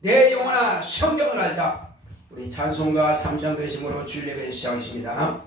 내 영혼아 성경을 알자. 우리 찬송가 3장 들으심으로 주일 예배 시작하겠습니다.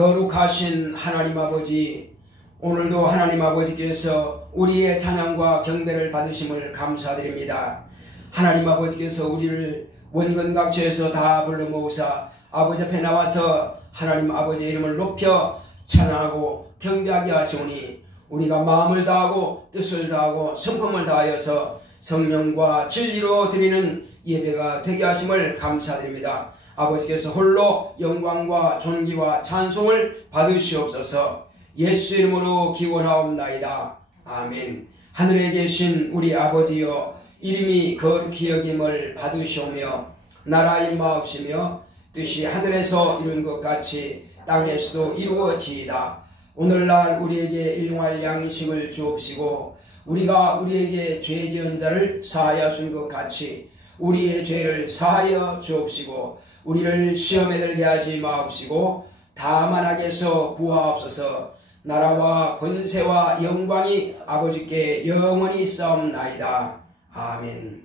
거룩하신 하나님 아버지, 오늘도 하나님 아버지께서 우리의 찬양과 경배를 받으심을 감사드립니다. 하나님 아버지께서 우리를 원근각처에서 다 불러 모으사 아버지 앞에 나와서 하나님 아버지의 이름을 높여 찬양하고 경배하게 하시오니 우리가 마음을 다하고 뜻을 다하고 성품을 다하여서 성령과 진리로 드리는 예배가 되게 하심을 감사드립니다. 아버지께서 홀로 영광과 존귀와 찬송을 받으시옵소서. 예수 이름으로 기원하옵나이다. 아멘. 하늘에 계신 우리 아버지여, 이름이 거룩히 여김을 받으시오며 나라 임하옵시며 뜻이 하늘에서 이룬 것 같이 땅에서도 이루어지이다. 오늘날 우리에게 일용할 양식을 주옵시고 우리가 우리에게 죄 지은 자를 사하여 준 것 같이 우리의 죄를 사하여 주옵시고 우리를 시험에 들게 하지 마옵시고 다만 악에서 구하옵소서. 나라와 권세와 영광이 아버지께 영원히 있사옵나이다. 아멘.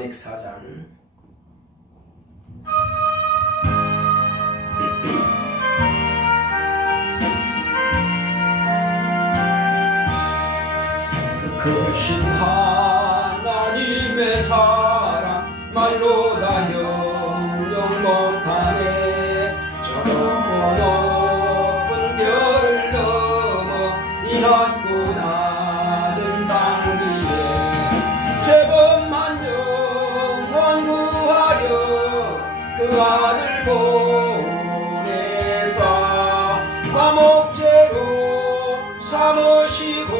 104장. 크신 하나님의 사랑 말로 다 형용 못하네. 저 높은 별을 넘어 이 낮고 낮은 땅 위에 죄범한 영혼 구하려 그 아들 보내사 감옥죄로 삼으시고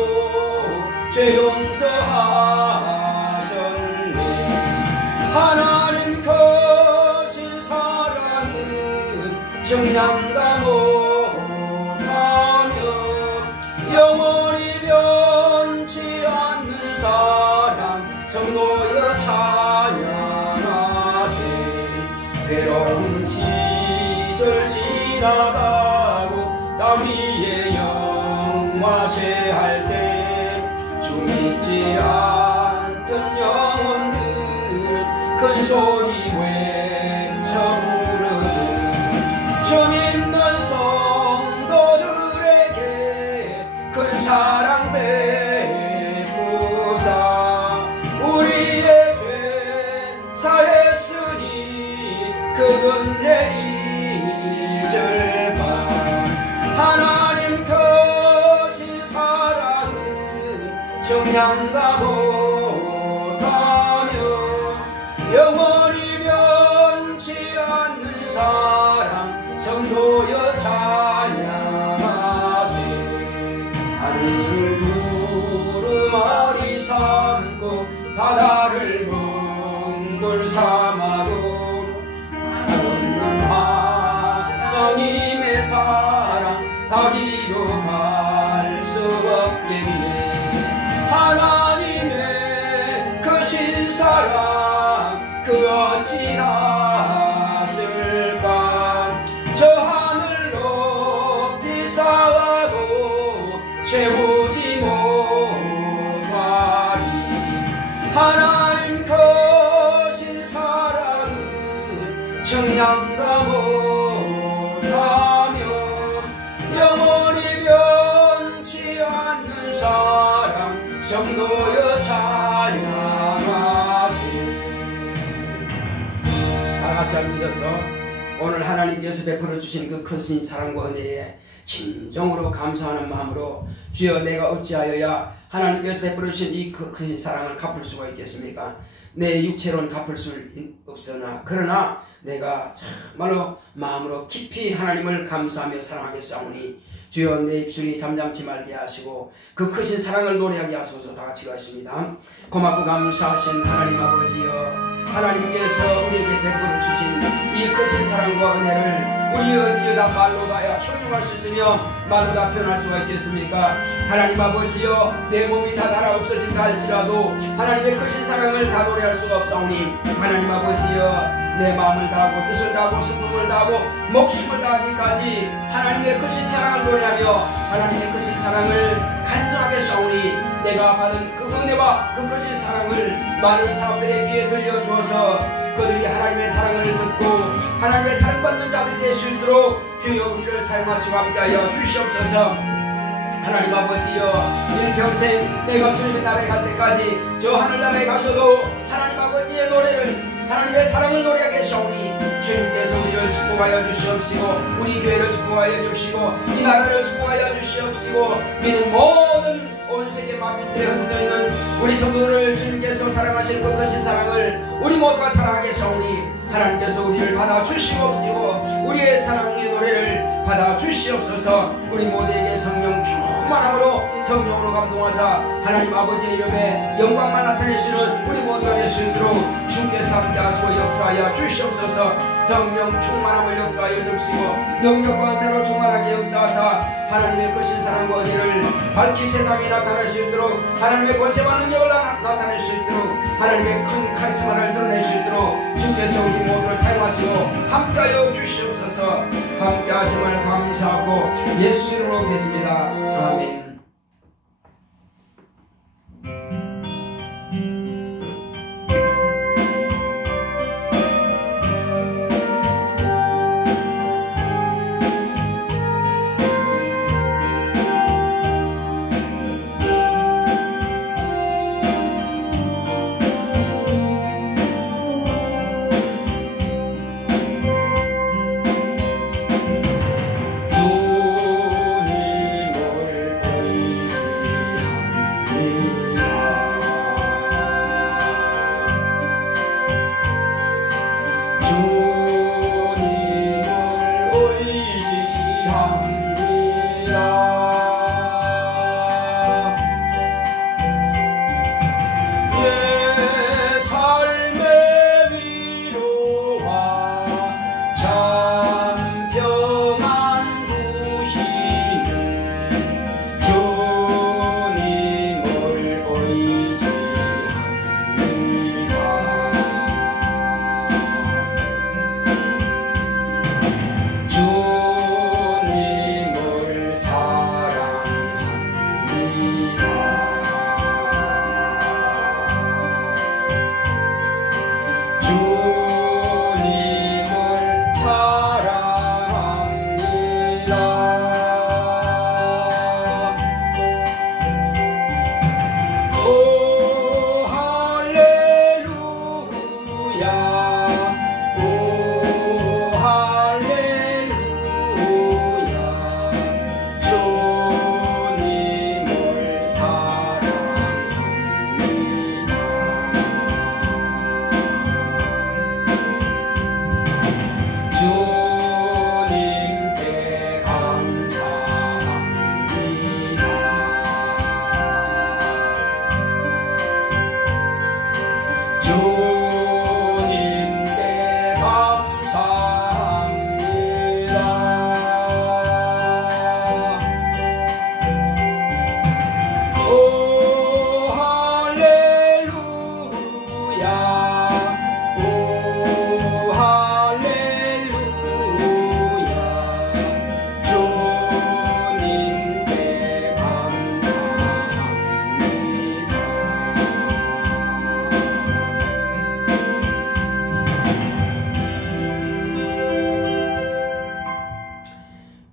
죄 용서하셨네. 하나님 크신 사랑은 정량다 못하며 영원히 변치 않는 사랑 성도여 찬양하세. 괴로운 시절 지나가고 땅 위에 영화쇠할 때 믿지 않던 영혼들은 큰 소리 외쳐 부르는 주 믿는 성도들에게 큰 사랑 베푸사 우리의 죄 사했으니 그 은혜 잊을 바. 하나님 크신 사랑은 정량다 못하며 영원히 변치 않는 사랑 성도여 찬양하세. 하늘을 두루마리 삼고 바다를 몽골 삼아도 한없는 하나님의 사랑 다리로 갈 수 없겠네. 하나님의 크신 사랑 그 어찌하실까. 저 하늘 높이 쌓아도 채우지 못하리. 하나님 크신 사랑은 정량다 못하며 영원히 변치 않는 사랑 성도여 찬양하세. 다같이 앉으셔서 오늘 하나님께서 베풀어 주신 그 크신 사랑과 은혜에 진정으로 감사하는 마음으로 주여 내가 어찌하여야 하나님께서 베풀어 주신 이 크신 사랑을 갚을 수가 있겠습니까? 내 육체로는 갚을 수 없으나 그러나 내가 정말로 마음으로 깊이 하나님을 감사하며 사랑하겠사오니 주여 내 입술이 잠잠치 말게 하시고 그 크신 사랑을 노래하게 하소서. 다같이 가겠습니다. 고맙고 감사하신 하나님 아버지여, 하나님께서 우리에게 베풀어 주신 이 크신 사랑과 은혜를 우리 어찌다 말로 다야 형용할 수 있으며 말로 다 표현할 수가 있겠습니까? 하나님 아버지여, 내 몸이 다 달아 없어진다 할지라도 하나님의 크신 사랑을 다 노래할 수가 없사오니 하나님 아버지여, 내 마음을 다하고 뜻을 다하고 슬픔을 다하고 목숨을 다하기까지 하나님의 크신 사랑을 노래하며 하나님의 크신 사랑을 간절하게 싸우니 내가 받은 그 은혜와 그 크신 사랑을 많은 사람들의 귀에 들려주어서 그들이 하나님의 사랑을 듣고 하나님의 사랑받는 자들이 될 수 있도록 주여 우리를 사용하시고 함께하여 주시옵소서. 하나님 아버지여, 일평생 내가 주님의 나라에 갈 때까지 저 하늘나라에 가서도 하나님 아버지의 노래를 하나님의 사랑을 노래하게 하시오니 주님께서 우리를 축복하여 주시옵시고 우리 교회를 축복하여 주시고 이 나라를 축복하여 주시옵시고 믿는 모든 온 세계 만민들에 흩어져 있는 우리 성도들을 주님께서 사랑하시는 그 크신 사랑을 우리 모두가 사랑하게 하시오니 하나님께서 우리를 받아 주시옵시고 우리의 사랑의 노래를 받아 주시옵소서. 우리 모두에게 성령 충만함으로 성령으로 감동하사 하나님 아버지의 이름에 영광만 나타내시는 우리 모두가 될 수 있도록 주께서 함께하시고 역사하여 주시옵소서. 성령 충만함을 역사하여 주시고 능력과 은사로 충만하게 역사하사 하나님의 크신 사랑과 은혜를 밝히 세상에 나타낼 수 있도록 하나님의 권세와 능력을 나타낼 수 있도록 하나님의 큰 카리스마를 드러낼 수 있도록 주께서 우리 모두를 사용하시고 함께하여 주시옵소서. 함께하심을 감사하고 예수 이름으로 겠습니다. 아멘.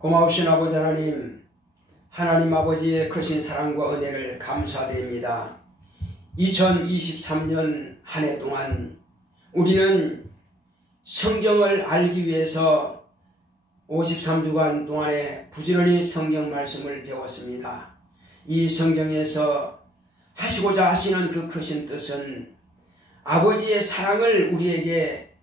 고마우신 아버지 하나님, 하나님 아버지의 크신 사랑과 은혜를 감사드립니다. 2023년 한 해 동안 우리는 성경을 알기 위해서 53주간 동안에 부지런히 성경 말씀을 배웠습니다. 이 성경에서 하시고자 하시는 그 크신 뜻은 아버지의 사랑을 우리에게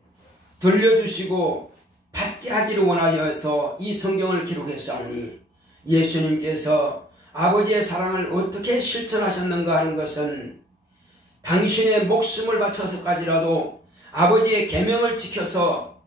들려주시고 받게 하기를 원하여서 이 성경을 기록했사오니, 예수님께서 아버지의 사랑을 어떻게 실천하셨는가 하는 것은 당신의 목숨을 바쳐서까지라도 아버지의 계명을 지켜서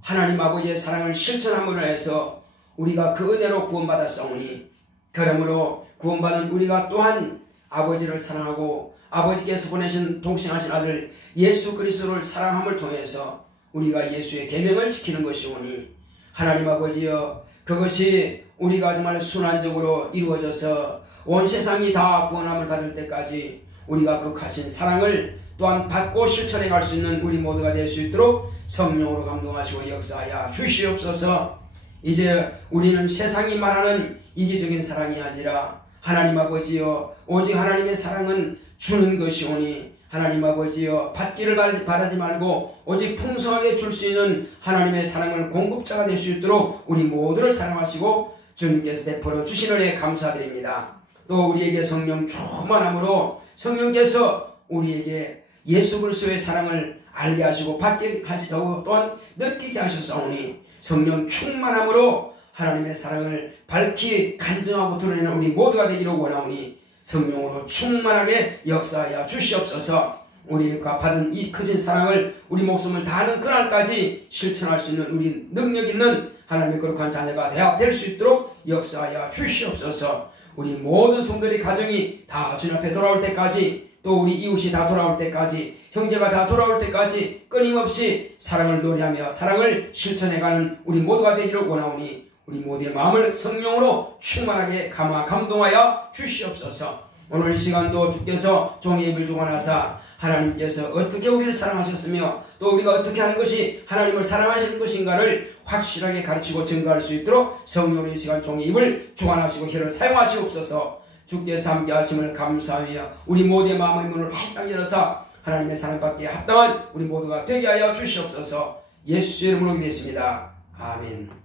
하나님 아버지의 사랑을 실천함으로 해서 우리가 그 은혜로 구원받았사오니, 그러므로 구원받은 우리가 또한 아버지를 사랑하고 아버지께서 보내신 동생하신 아들 예수 그리스도를 사랑함을 통해서 우리가 예수의 계명을 지키는 것이오니, 하나님 아버지여, 그것이 우리가 정말 순환적으로 이루어져서 온 세상이 다 구원함을 받을 때까지 우리가 그 크신 사랑을 또한 받고 실천해 갈 수 있는 우리 모두가 될 수 있도록 성령으로 감동하시고 역사하여 주시옵소서. 이제 우리는 세상이 말하는 이기적인 사랑이 아니라 하나님 아버지여, 오직 하나님의 사랑은 주는 것이오니, 하나님 아버지여, 받기를 바라지 말고 오직 풍성하게 줄 수 있는 하나님의 사랑을 공급자가 될 수 있도록 우리 모두를 사랑하시고 주님께서 베풀어 주신 은혜 감사드립니다. 또 우리에게 성령 충만함으로 성령께서 우리에게 예수 그리스도의 사랑을 알게 하시고 받게 하시고 또한 느끼게 하셨사오니, 성령 충만함으로 하나님의 사랑을 밝히 간증하고 드러내는 우리 모두가 되기를 원하오니, 성령으로 충만하게 역사하여 주시옵소서. 우리가 받은 이 크신 사랑을 우리 목숨을 다하는 그날까지 실천할 수 있는 우리 능력 있는 하나님의 거룩한 자녀가 될 수 있도록 역사하여 주시옵소서. 우리 모든 성도의 가정이 다 주님 앞에 돌아올 때까지, 또 우리 이웃이 다 돌아올 때까지, 형제가 다 돌아올 때까지 끊임없이 사랑을 노래하며 사랑을 실천해가는 우리 모두가 되기를 원하오니, 우리 모두의 마음을 성령으로 충만하게 감동하여 주시옵소서. 오늘 이 시간도 주께서 종의 입을 주관하사 하나님께서 어떻게 우리를 사랑하셨으며 또 우리가 어떻게 하는 것이 하나님을 사랑하시는 것인가를 확실하게 가르치고 증거할 수 있도록 성령으로 이 시간 종의 입을 주관하시고 혀를 사용하시옵소서. 주께서 함께 하심을 감사하며 우리 모두의 마음의 문을 활짝 열어서 하나님의 사랑받기에 합당한 우리 모두가 되게 하여 주시옵소서. 예수 이름으로 기도했습니다. 아멘.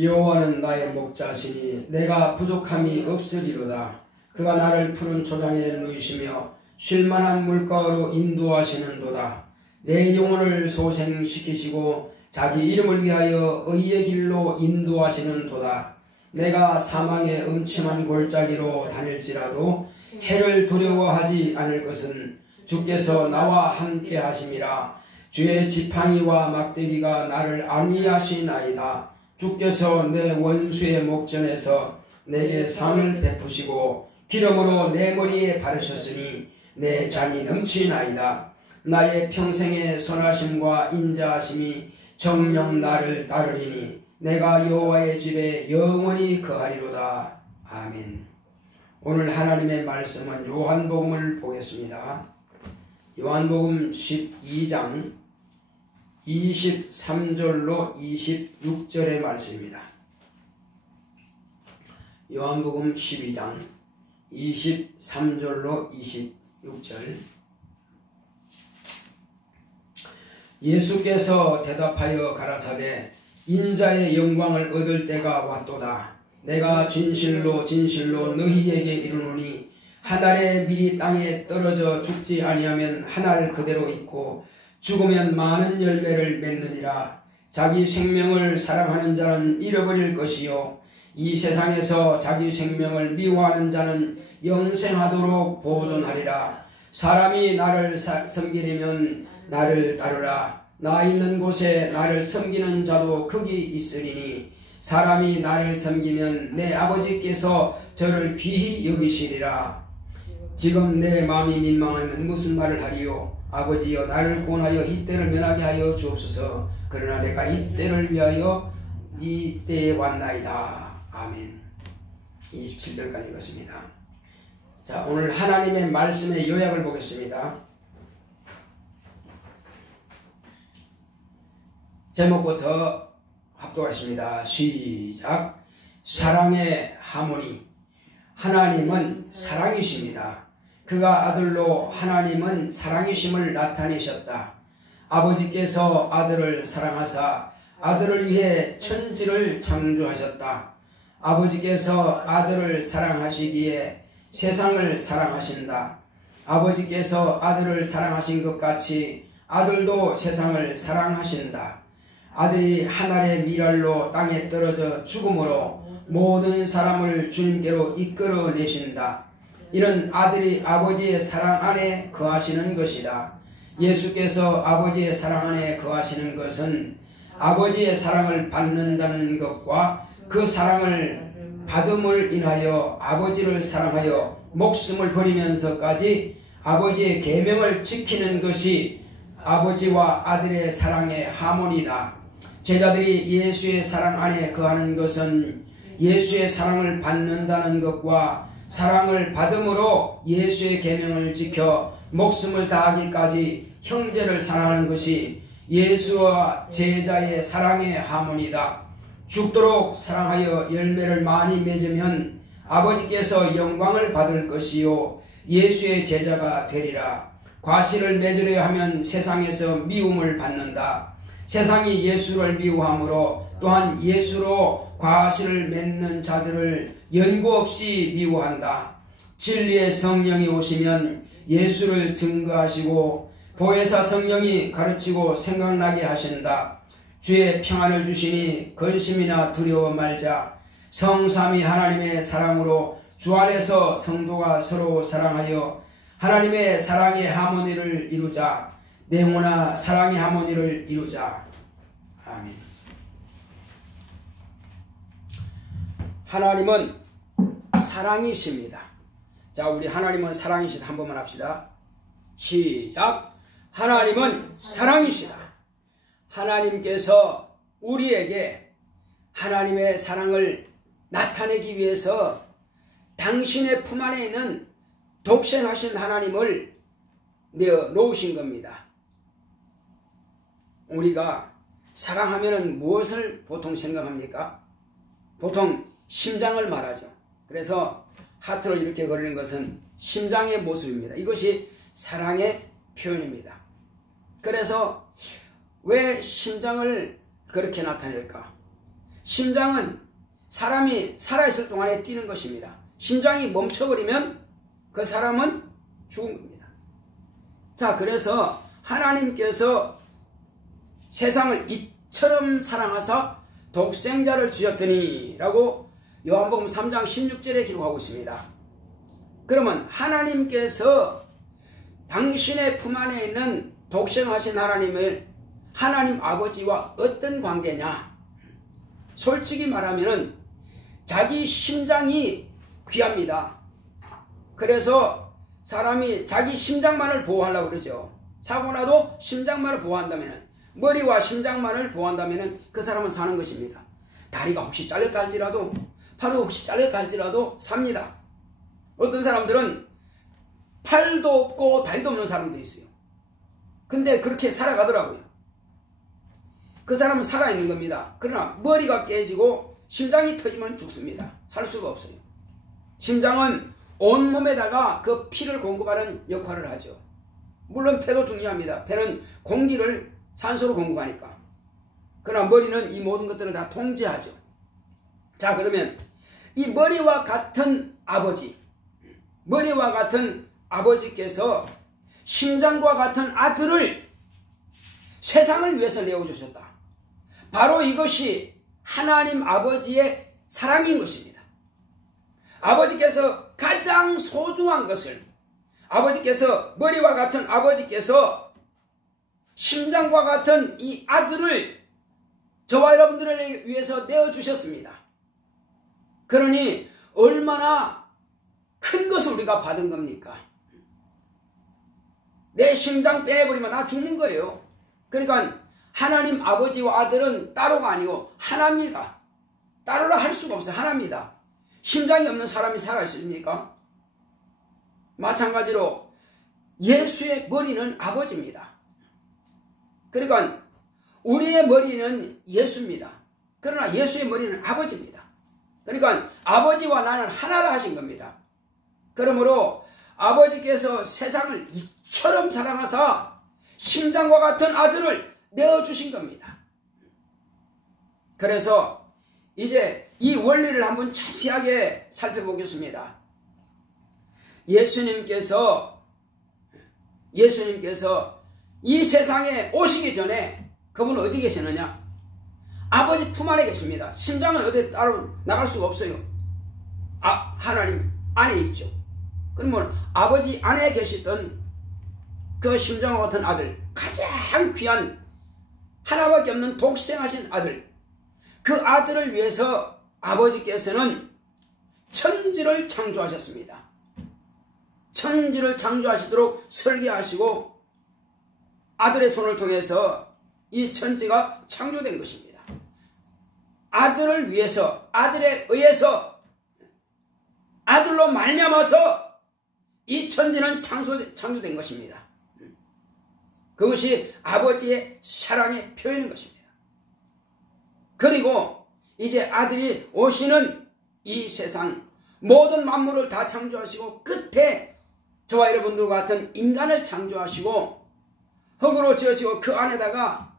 여호와는 나의 목자시니 내가 부족함이 없으리로다. 그가 나를 푸른 초장에 누이시며 쉴만한 물가로 인도하시는도다. 내 영혼을 소생시키시고 자기 이름을 위하여 의의 길로 인도하시는도다. 내가 사망의 음침한 골짜기로 다닐지라도 해를 두려워하지 않을 것은 주께서 나와 함께 하심이라. 주의 지팡이와 막대기가 나를 안위하시나이다. 주께서 내 원수의 목전에서 내게 상을 베푸시고 기름으로 내 머리에 바르셨으니 내 잔이 넘치나이다. 나의 평생의 선하심과 인자하심이 정녕 나를 따르리니 내가 여호와의 집에 영원히 거하리로다. 아멘. 오늘 하나님의 말씀은 요한복음을 보겠습니다. 요한복음 12장 23절로 26절의 말씀입니다. 요한복음 12장 23절로 26절. 예수께서 대답하여 가라사대 인자의 영광을 얻을 때가 왔도다. 내가 진실로 진실로 너희에게 이르노니 한 알의 밀이 땅에 떨어져 죽지 아니하면 한 알 그대로 있고 죽으면 많은 열매를 맺느니라. 자기 생명을 사랑하는 자는 잃어버릴 것이요 이 세상에서 자기 생명을 미워하는 자는 영생하도록 보존하리라. 사람이 나를 섬기려면 나를 따르라. 나 있는 곳에 나를 섬기는 자도 거기 있으리니 사람이 나를 섬기면 내 아버지께서 저를 귀히 여기시리라. 지금 내 마음이 민망하면 무슨 말을 하리요? 아버지여, 나를 구원하여 이 때를 면하게 하여 주옵소서. 그러나 내가 이 때를 위하여 이 때에 왔나이다. 아멘. 27절까지 읽었습니다. 자, 오늘 하나님의 말씀의 요약을 보겠습니다. 제목부터 합독하십니다. 시작. 사랑의 하모니. 하나님은 사랑이십니다. 그가 아들로 하나님은 사랑이심을 나타내셨다. 아버지께서 아들을 사랑하사 아들을 위해 천지를 창조하셨다. 아버지께서 아들을 사랑하시기에 세상을 사랑하신다. 아버지께서 아들을 사랑하신 것 같이 아들도 세상을 사랑하신다. 아들이 한 알의 밀알로 땅에 떨어져 죽음으로 모든 사람을 주님께로 이끌어내신다. 이는 아들이 아버지의 사랑 안에 거하시는 것이다. 예수께서 아버지의 사랑 안에 거하시는 것은 아버지의 사랑을 받는다는 것과 그 사랑을 받음을 인하여 아버지를 사랑하여 목숨을 버리면서까지 아버지의 계명을 지키는 것이 아버지와 아들의 사랑의 하모니다. 제자들이 예수의 사랑 안에 거하는 것은 예수의 사랑을 받는다는 것과 사랑을 받음으로 예수의 계명을 지켜 목숨을 다하기까지 형제를 사랑하는 것이 예수와 제자의 사랑의 하모니다. 죽도록 사랑하여 열매를 많이 맺으면 아버지께서 영광을 받을 것이요 예수의 제자가 되리라. 과실을 맺으려 하면 세상에서 미움을 받는다. 세상이 예수를 미워하므로 또한 예수로 과실을 맺는 자들을 연고 없이 미워한다. 진리의 성령이 오시면 예수를 증거하시고 보혜사 성령이 가르치고 생각나게 하신다. 주의 평안을 주시니 근심이나 두려워 말자. 성삼위 하나님의 사랑으로 주 안에서 성도가 서로 사랑하여 하나님의 사랑의 하모니를 이루자. 네모나 사랑의 하모니를 이루자. 아멘. 하나님은 사랑이십니다. 자, 우리 하나님은 사랑이시다 한 번만 합시다. 시작. 하나님은 사랑이시다. 하나님께서 우리에게 하나님의 사랑을 나타내기 위해서 당신의 품 안에 있는 독생하신 하나님을 내어 놓으신 겁니다. 우리가 사랑하면 무엇을 보통 생각합니까? 보통 심장을 말하죠. 그래서 하트를 이렇게 그리는 것은 심장의 모습입니다. 이것이 사랑의 표현입니다. 그래서 왜 심장을 그렇게 나타낼까? 심장은 사람이 살아있을 동안에 뛰는 것입니다. 심장이 멈춰버리면 그 사람은 죽은 겁니다. 자, 그래서 하나님께서 세상을 이처럼 사랑하사 독생자를 주셨으니 라고 요한복음 3장 16절에 기록하고 있습니다. 그러면 하나님께서 당신의 품 안에 있는 독생하신 하나님을 하나님 아버지와 어떤 관계냐? 솔직히 말하면 자기 심장이 귀합니다. 그래서 사람이 자기 심장만을 보호하려고 그러죠. 사고나도 심장만을 보호한다면, 머리와 심장만을 보호한다면 그 사람은 사는 것입니다. 다리가 혹시 잘렸다 할지라도, 팔이 혹시 잘렸다 할지라도 삽니다. 어떤 사람들은 팔도 없고 다리도 없는 사람도 있어요. 근데 그렇게 살아가더라고요. 그 사람은 살아있는 겁니다. 그러나 머리가 깨지고 심장이 터지면 죽습니다. 살 수가 없어요. 심장은 온몸에다가 그 피를 공급하는 역할을 하죠. 물론 폐도 중요합니다. 폐는 공기를 산소로 공급하니까. 그러나 머리는 이 모든 것들을 다 통제하죠. 자, 그러면 이 머리와 같은 아버지, 머리와 같은 아버지께서 심장과 같은 아들을 세상을 위해서 내어주셨다. 바로 이것이 하나님 아버지의 사랑인 것입니다. 아버지께서 가장 소중한 것을, 아버지께서, 머리와 같은 아버지께서 심장과 같은 이 아들을 저와 여러분들을 위해서 내어주셨습니다. 그러니 얼마나 큰 것을 우리가 받은 겁니까? 내 심장 빼내버리면 나 죽는 거예요. 그러니까 하나님 아버지와 아들은 따로가 아니고 하나입니다. 따로라 할 수가 없어요. 하나입니다. 심장이 없는 사람이 살아있습니까? 마찬가지로 예수의 머리는 아버지입니다. 그러니까 우리의 머리는 예수입니다. 그러나 예수의 머리는 아버지입니다. 그러니까 아버지와 나는 하나라 하신 겁니다. 그러므로 아버지께서 세상을 이처럼 사랑하사 심장과 같은 아들을 내어주신 겁니다. 그래서 이제 이 원리를 한번 자세하게 살펴보겠습니다. 예수님께서 이 세상에 오시기 전에 그분은 어디 계시느냐? 아버지 품 안에 계십니다. 심장은 어디 따로 나갈 수가 없어요. 하나님 안에 있죠. 그러면 아버지 안에 계시던 그 심장과 같은 아들, 가장 귀한 하나밖에 없는 독생하신 아들, 그 아들을 위해서 아버지께서는 천지를 창조하셨습니다. 천지를 창조하시도록 설계하시고 아들의 손을 통해서 이 천지가 창조된 것입니다. 아들을 위해서, 아들에 의해서, 아들로 말미암아서 이 천지는 창조된 것입니다. 그것이 아버지의 사랑의 표현인 것입니다. 그리고 이제 아들이 오시는 이 세상 모든 만물을 다 창조하시고 끝에 저와 여러분들과 같은 인간을 창조하시고 흙으로 지으시고 그 안에다가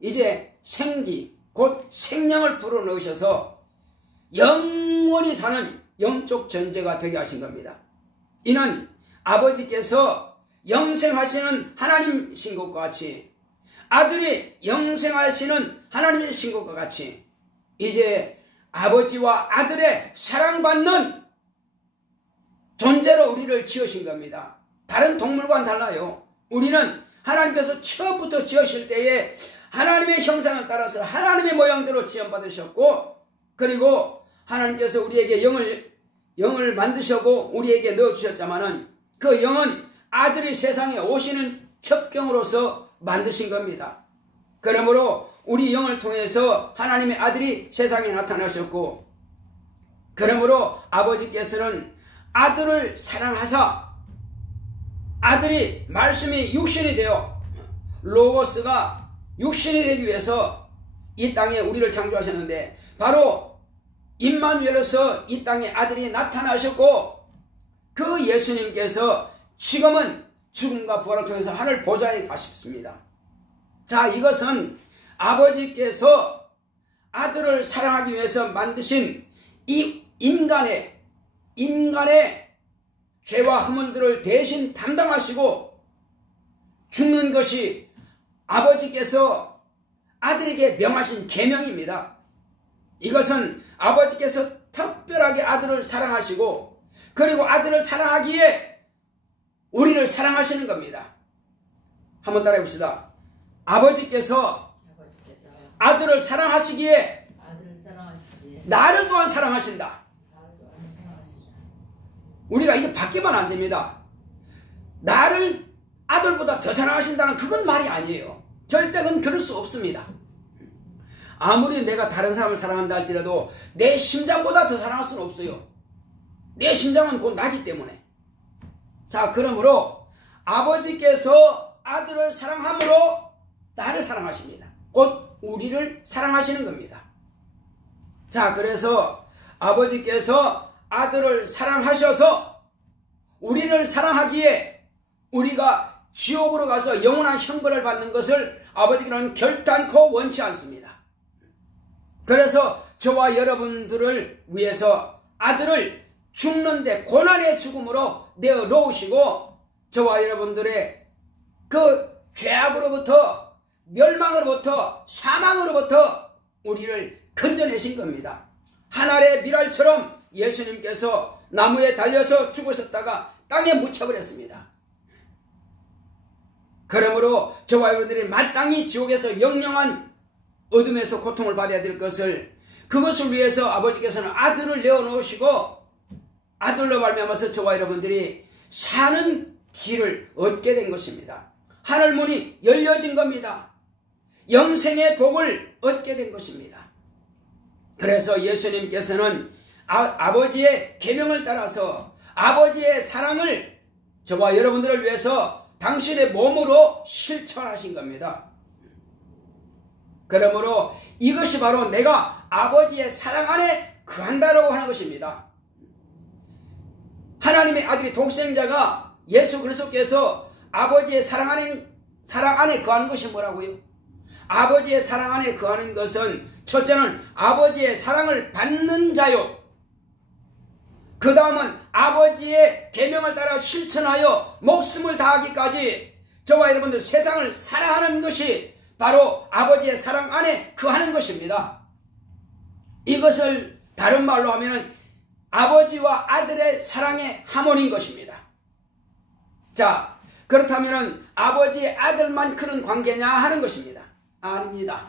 이제 생기 곧 생명을 불어넣으셔서 영원히 사는 영적 존재가 되게 하신 겁니다. 이는 아버지께서 영생하시는 하나님이신 것과 같이 아들이 영생하시는 하나님이신 것과 같이 이제 아버지와 아들의 사랑받는 존재로 우리를 지으신 겁니다. 다른 동물과는 달라요. 우리는 하나님께서 처음부터 지으실 때에 하나님의 형상을 따라서 하나님의 모양대로 지음받으셨고 그리고 하나님께서 우리에게 영을 만드셨고 우리에게 넣어주셨지만은 그 영은 아들이 세상에 오시는 첩경으로서 만드신 겁니다. 그러므로 우리 영을 통해서 하나님의 아들이 세상에 나타나셨고 그러므로 아버지께서는 아들을 사랑하사 아들이 말씀이 육신이 되어 로고스가 육신이 되기 위해서 이 땅에 우리를 창조하셨는데 바로 임마누엘로서 이 땅에 아들이 나타나셨고 그 예수님께서 지금은 죽음과 부활을 통해서 하늘 보좌에 가셨습니다. 자, 이것은 아버지께서 아들을 사랑하기 위해서 만드신 이 인간의 죄와 허물들을 대신 담당하시고 죽는 것이 아버지께서 아들에게 명하신 계명입니다. 이것은 아버지께서 특별하게 아들을 사랑하시고 그리고 아들을 사랑하기에 우리를 사랑하시는 겁니다. 한번 따라해 봅시다. 아버지께서 아들을 사랑하시기에 나를 또한 사랑하신다. 우리가 이게 바뀌면 안 됩니다. 나를 아들보다 더 사랑하신다는 그건 말이 아니에요. 절대 그건 그럴 수 없습니다. 아무리 내가 다른 사람을 사랑한다 할지라도 내 심장보다 더 사랑할 수는 없어요. 내 심장은 곧 나기 때문에. 자, 그러므로 아버지께서 아들을 사랑함으로 나를 사랑하십니다. 곧 우리를 사랑하시는 겁니다. 자, 그래서 아버지께서 아들을 사랑하셔서 우리를 사랑하기에 우리가 지옥으로 가서 영원한 형벌을 받는 것을 아버지께서는 결단코 원치 않습니다. 그래서 저와 여러분들을 위해서 아들을 죽는데 고난의 죽음으로 내어놓으시고 저와 여러분들의 그 죄악으로부터 멸망으로부터 사망으로부터 우리를 건져내신 겁니다. 하늘의 미랄처럼 예수님께서 나무에 달려서 죽으셨다가 땅에 묻혀버렸습니다. 그러므로 저와 여러분들이 마땅히 지옥에서 영영한 어둠에서 고통을 받아야 될 것을, 그것을 위해서 아버지께서는 아들을 내어놓으시고 아들로 말미암아서 저와 여러분들이 사는 길을 얻게 된 것입니다. 하늘문이 열려진 겁니다. 영생의 복을 얻게 된 것입니다. 그래서 예수님께서는 아버지의 계명을 따라서 아버지의 사랑을 저와 여러분들을 위해서 당신의 몸으로 실천하신 겁니다. 그러므로 이것이 바로 내가 아버지의 사랑 안에 거한다라고 하는 것입니다. 하나님의 아들이 독생자가 예수 그리스도께서 아버지의 사랑 안에 거하는 것이 뭐라고요? 아버지의 사랑 안에 거하는 것은 첫째는 아버지의 사랑을 받는 자요, 그 다음은 아버지의 계명을 따라 실천하여 목숨을 다하기까지 저와 여러분들 세상을 사랑하는 것이 바로 아버지의 사랑 안에 거하는 것입니다. 이것을 다른 말로 하면 아버지와 아들의 사랑의 하모니인 것입니다. 자, 그렇다면 아버지의 아들만 그런 관계냐 하는 것입니다. 아닙니다.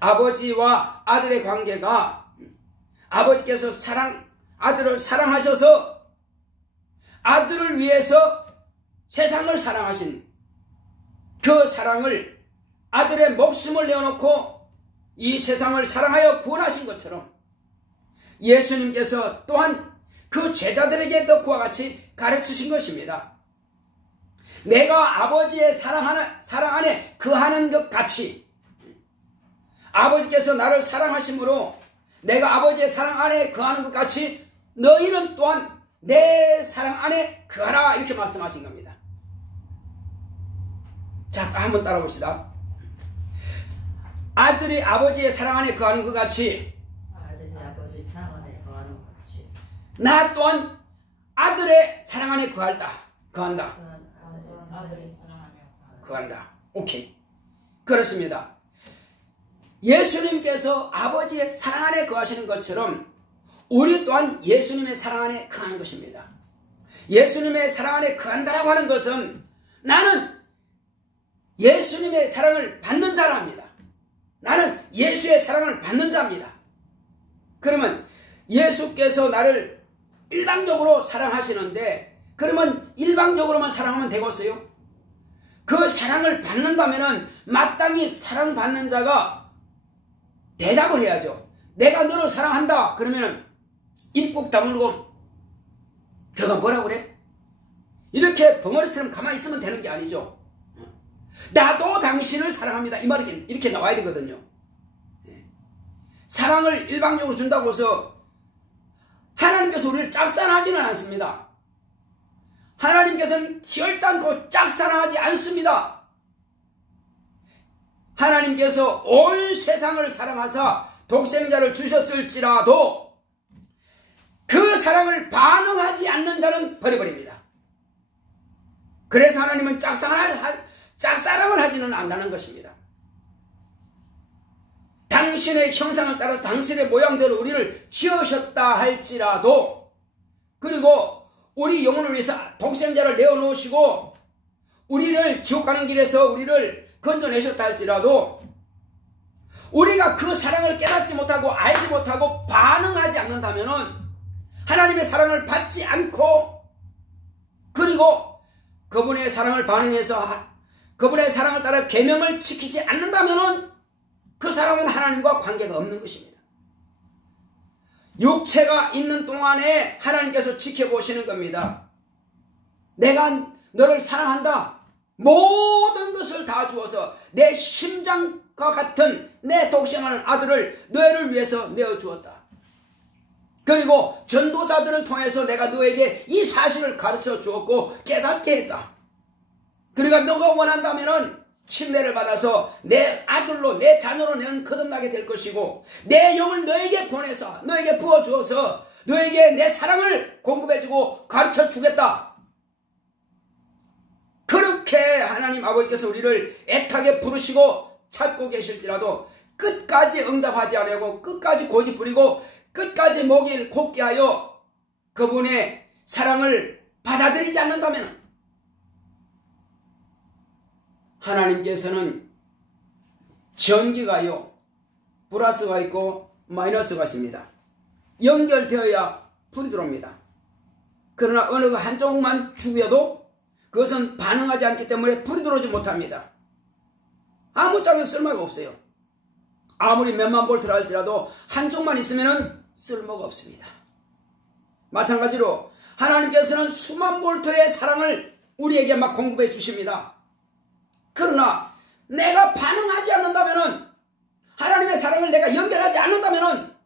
아버지와 아들의 관계가 아버지께서 아들을 사랑하셔서 아들을 위해서 세상을 사랑하신 그 사랑을, 아들의 목숨을 내어놓고 이 세상을 사랑하여 구원하신 것처럼 예수님께서 또한 그 제자들에게도 그와 같이 가르치신 것입니다. 내가 아버지의 사랑 안에 거하는 것 같이 아버지께서 나를 사랑하심으로 내가 아버지의 사랑 안에 거하는 것 같이 너희는 또한 내 사랑 안에 거하라, 이렇게 말씀하신 겁니다. 자, 한번 따라봅시다. 아들이 아버지의 사랑 안에 거하는 것 같이 나 또한 아들의 사랑 안에 거한다. 오케이. 그렇습니다. 예수님께서 아버지의 사랑 안에 거하시는 것처럼 우리 또한 예수님의 사랑 안에 거하는 것입니다. 예수님의 사랑 안에 거한다라고 하는 것은 나는 예수님의 사랑을 받는 자랍니다. 나는 예수의 사랑을 받는 자입니다. 그러면 예수께서 나를 일방적으로 사랑하시는데, 그러면 일방적으로만 사랑하면 되겠어요? 그 사랑을 받는다면 마땅히 사랑받는 자가 대답을 해야죠. 내가 너를 사랑한다. 그러면 입국 다물고 저가 뭐라고 그래? 이렇게 벙어리처럼 가만히 있으면 되는 게 아니죠. 나도 당신을 사랑합니다. 이 말이 이렇게 나와야 되거든요. 사랑을 일방적으로 준다고 해서 하나님께서 우리를 짝사랑하지는 않습니다. 하나님께서는 결단코 짝사랑하지 않습니다. 하나님께서 온 세상을 사랑하사 독생자를 주셨을지라도 그 사랑을 반응하지 않는 자는 버려버립니다. 그래서 하나님은 짝사랑을 하지는 않는다는 것입니다. 당신의 형상을 따라서 당신의 모양대로 우리를 지으셨다 할지라도, 그리고 우리 영혼을 위해서 독생자를 내어놓으시고 우리를 지옥 가는 길에서 우리를 건져내셨다 할지라도 우리가 그 사랑을 깨닫지 못하고 알지 못하고 반응하지 않는다면, 하나님의 사랑을 받지 않고 그리고 그분의 사랑을 반응해서 그분의 사랑을 따라 계명을 지키지 않는다면 그 사람은 하나님과 관계가 없는 것입니다. 육체가 있는 동안에 하나님께서 지켜보시는 겁니다. 내가 너를 사랑한다. 모든 것을 다 주어서 내 심장과 같은 내 독생하는 아들을 너희를 위해서 내어주었다. 그리고 전도자들을 통해서 내가 너에게 이 사실을 가르쳐 주었고 깨닫게 했다. 그러니까 너가 원한다면은 침례를 받아서 내 아들로 내 자녀로 너는 거듭나게 될 것이고, 내 영을 너에게 보내서 너에게 부어주어서 너에게 내 사랑을 공급해주고 가르쳐 주겠다. 그렇게 하나님 아버지께서 우리를 애타게 부르시고 찾고 계실지라도 끝까지 응답하지 않으고 끝까지 고집 부리고 끝까지 목을 곧게 하여 그분의 사랑을 받아들이지 않는다면 하나님께서는 전기가요, 플러스가 있고 마이너스가 있습니다. 연결되어야 불이 들어옵니다. 그러나 어느 한쪽만 죽여도 그것은 반응하지 않기 때문에 불이 들어오지 못합니다. 아무 짝에 쓸모가 없어요. 아무리 몇만 볼트라 할지라도 한쪽만 있으면 쓸모가 없습니다. 마찬가지로 하나님께서는 수만 볼트의 사랑을 우리에게 막 공급해 주십니다. 그러나 내가 반응하지 않는다면, 하나님의 사랑을 내가 연결하지 않는다면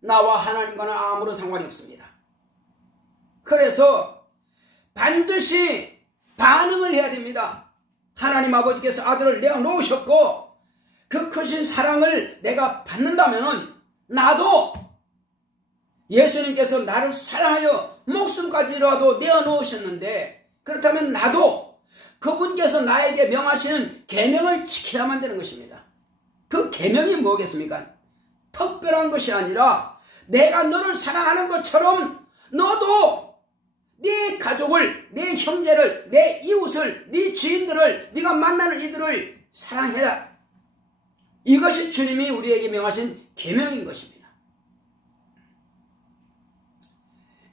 나와 하나님과는 아무런 상관이 없습니다. 그래서 반드시 반응을 해야 됩니다. 하나님 아버지께서 아들을 내어놓으셨고 그 크신 사랑을 내가 받는다면 나도 예수님께서 나를 사랑하여 목숨까지라도 내어놓으셨는데, 그렇다면 나도 그분께서 나에게 명하시는 계명을 지켜야만 되는 것입니다. 그 계명이 뭐겠습니까? 특별한 것이 아니라 내가 너를 사랑하는 것처럼 너도 네 가족을, 네 형제를, 내 이웃을, 네 지인들을, 네가 만나는 이들을 사랑해라. 이것이 주님이 우리에게 명하신 계명인 것입니다.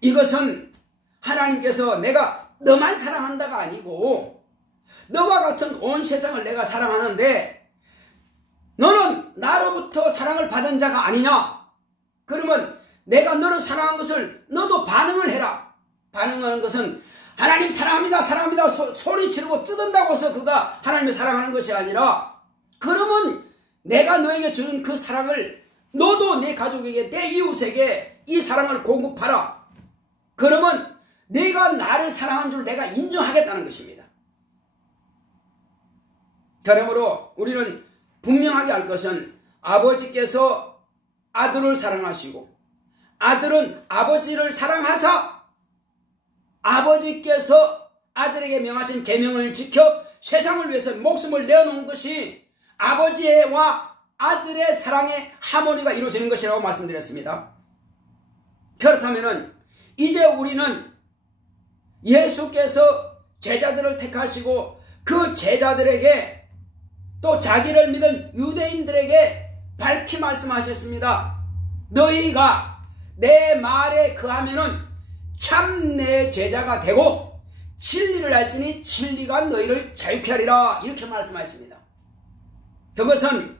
이것은 하나님께서 내가 너만 사랑한다가 아니고 너와 같은 온 세상을 내가 사랑하는데 너는 나로부터 사랑을 받은 자가 아니냐? 그러면 내가 너를 사랑한 것을 너도 반응을 해라. 반응하는 것은 하나님 사랑합니다, 사랑합니다 소리 지르고 뜯은다고 해서 그가 하나님을 사랑하는 것이 아니라, 그러면 내가 너에게 주는 그 사랑을 너도 내 가족에게, 내 이웃에게 이 사랑을 공급하라. 그러면 내가 나를 사랑한 줄 내가 인정하겠다는 것입니다. 그러므로 우리는 분명하게 알 것은 아버지께서 아들을 사랑하시고 아들은 아버지를 사랑하사 아버지께서 아들에게 명하신 계명을 지켜 세상을 위해서 목숨을 내어놓은 것이 아버지와 아들의 사랑의 하모니가 이루어지는 것이라고 말씀드렸습니다. 그렇다면 이제 우리는 예수께서 제자들을 택하시고 그 제자들에게 또 자기를 믿은 유대인들에게 밝히 말씀하셨습니다. 너희가 내 말에 거하면은 참 내 제자가 되고 진리를 알지니 진리가 너희를 자유케 하리라, 이렇게 말씀하십니다. 그것은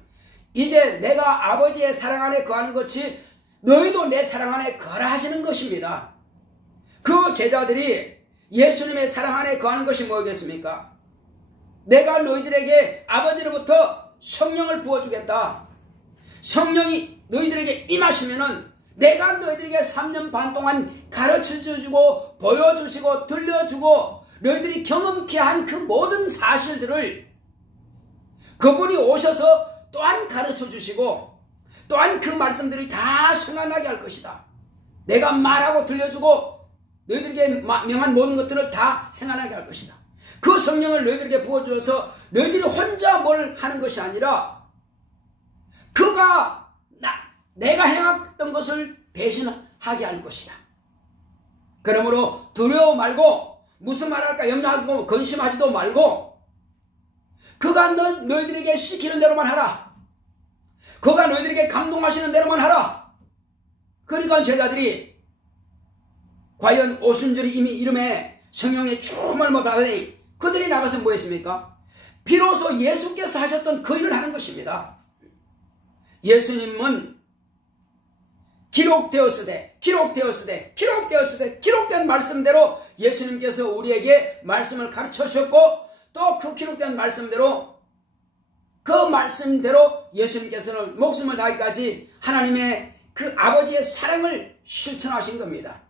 이제 내가 아버지의 사랑 안에 거하는 것이 너희도 내 사랑 안에 거하라 하시는 것입니다. 그 제자들이 예수님의 사랑 안에 거하는 것이 뭐겠습니까? 내가 너희들에게 아버지로부터 성령을 부어주겠다. 성령이 너희들에게 임하시면은 내가 너희들에게 3년 반 동안 가르쳐주고 보여주시고 들려주고 너희들이 경험케 한 그 모든 사실들을 그분이 오셔서 또한 가르쳐주시고 또한 그 말씀들이 다 생각나게 할 것이다. 내가 말하고 들려주고 너희들에게 명한 모든 것들을 다 생각나게 할 것이다. 그 성령을 너희들에게 부어주어서 너희들이 혼자 뭘 하는 것이 아니라 그가 내가 행했던 것을 대신하게 할 것이다. 그러므로 두려워 말고 무슨 말할까 염려하고 근심하지도 말고 그가 너희들에게 시키는 대로만 하라. 그가 너희들에게 감동하시는 대로만 하라. 그러니까 제자들이 과연 오순절이 이미 이름에 성령의 충만을 받으니 그들이 나가서 뭐 했습니까? 비로소 예수께서 하셨던 그 일을 하는 것입니다. 예수님은 기록된 말씀대로 예수님께서 우리에게 말씀을 가르쳐 주셨고 또 그 기록된 말씀대로 예수님께서는 목숨을 다하기까지 하나님의 그 아버지의 사랑을 실천하신 겁니다.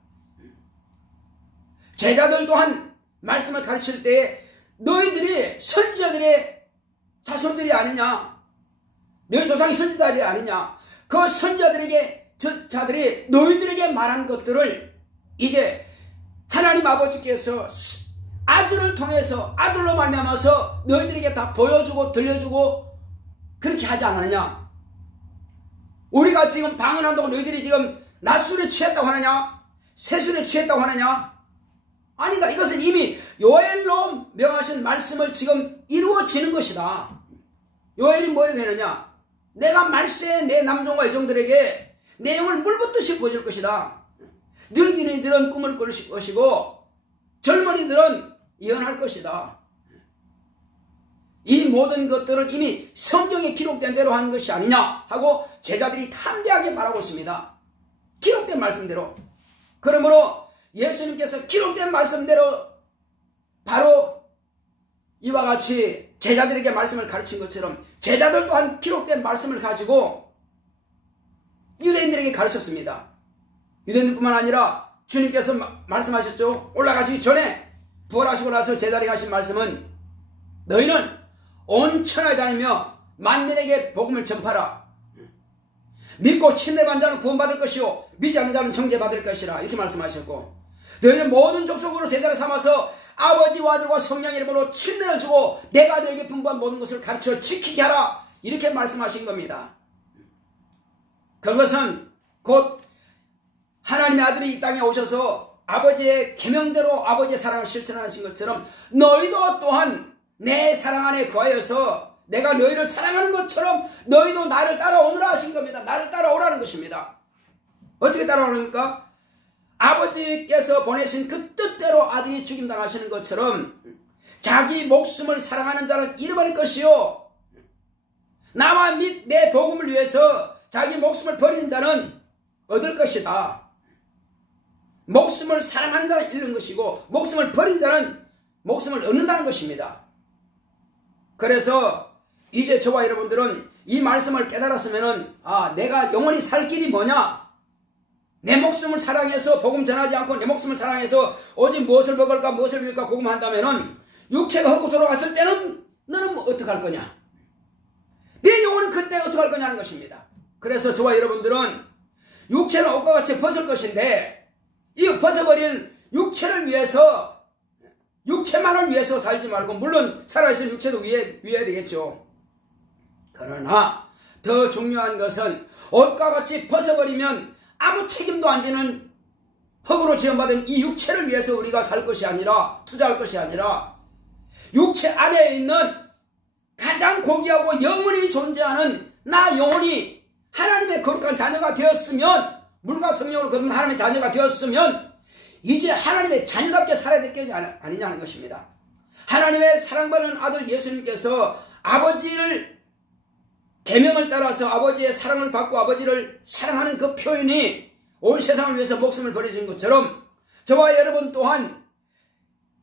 제자들 또한 말씀을 가르칠 때에 너희들이 선지자들의 자손들이 아니냐, 너희 조상이 선지자들이 아니냐, 그 선지자들이 너희들에게 말한 것들을 이제 하나님 아버지께서 아들을 통해서 아들로 말미암아서 너희들에게 다 보여주고 들려주고 그렇게 하지 않았느냐? 우리가 지금 방언한다고 너희들이 지금 낮술에 취했다고 하느냐? 새술에 취했다고 하느냐? 아니다. 이것은 이미 요엘로 명하신 말씀을 지금 이루어지는 것이다. 요엘이 뭐라고 했느냐? 내가 말세에 내 남종과 여종들에게 내용을 물붓듯이 보여줄 것이다. 늙은이들은 꿈을 꿀 것이고 젊은이들은 예언할 것이다. 이 모든 것들은 이미 성경에 기록된 대로 한 것이 아니냐 하고 제자들이 담대하게 말하고 있습니다. 기록된 말씀대로. 그러므로 예수님께서 기록된 말씀대로 바로 이와 같이 제자들에게 말씀을 가르친 것처럼 제자들 또한 기록된 말씀을 가지고 유대인들에게 가르쳤습니다. 유대인들뿐만 아니라 주님께서 말씀하셨죠. 올라가시기 전에 부활하시고 나서 제자들에게 하신 말씀은 너희는 온 천하에 다니며 만민에게 복음을 전파라. 믿고 침례받은 자는 구원받을 것이요 믿지 않는 자는 정죄받을 것이라. 이렇게 말씀하셨고 너희는 모든 족속으로 제자를 삼아서 아버지와 아들과 성령 이름으로 침례를 주고 내가 너에게 분부한 모든 것을 가르쳐 지키게 하라. 이렇게 말씀하신 겁니다. 그것은 곧 하나님의 아들이 이 땅에 오셔서 아버지의 계명대로 아버지의 사랑을 실천하신 것처럼 너희도 또한 내 사랑 안에 거하여서 내가 너희를 사랑하는 것처럼 너희도 나를 따라오느라 하신 겁니다. 나를 따라오라는 것입니다. 어떻게 따라오랍니까? 아버지께서 보내신 그 뜻대로 아들이 죽임당하시는 것처럼 자기 목숨을 사랑하는 자는 잃어버릴 것이요 나와 및 내 복음을 위해서 자기 목숨을 버리는 자는 얻을 것이다. 목숨을 사랑하는 자는 잃는 것이고 목숨을 버린 자는 목숨을 얻는다는 것입니다. 그래서 이제 저와 여러분들은 이 말씀을 깨달았으면은 내가 영원히 살 길이 뭐냐? 내 목숨을 사랑해서 복음 전하지 않고 내 목숨을 사랑해서 오직 무엇을 먹을까 무엇을 입을까 고민한다면은 육체가 헛고 돌아갔을 때는 너는 뭐 어떡할 거냐? 내 영혼은 그때 어떡할 거냐는 것입니다. 그래서 저와 여러분들은 육체는 옷과 같이 벗을 것인데 이 벗어버린 육체를 위해서 육체만을 위해서 살지 말고 물론 살아있을 육체도 위해야 되겠죠. 그러나 더 중요한 것은 옷과 같이 벗어버리면 아무 책임도 안 지는 흙으로 지원받은 이 육체를 위해서 우리가 살 것이 아니라 투자할 것이 아니라 육체 안에 있는 가장 고귀하고 영원히 존재하는 나 영혼이 하나님의 거룩한 자녀가 되었으면 물과 성령으로 거듭난 하나님의 자녀가 되었으면 이제 하나님의 자녀답게 살아야 될 게 아니냐는 것입니다. 하나님의 사랑받는 아들 예수님께서 아버지를 계명을 따라서 아버지의 사랑을 받고 아버지를 사랑하는 그 표현이 온 세상을 위해서 목숨을 버리신 것처럼 저와 여러분 또한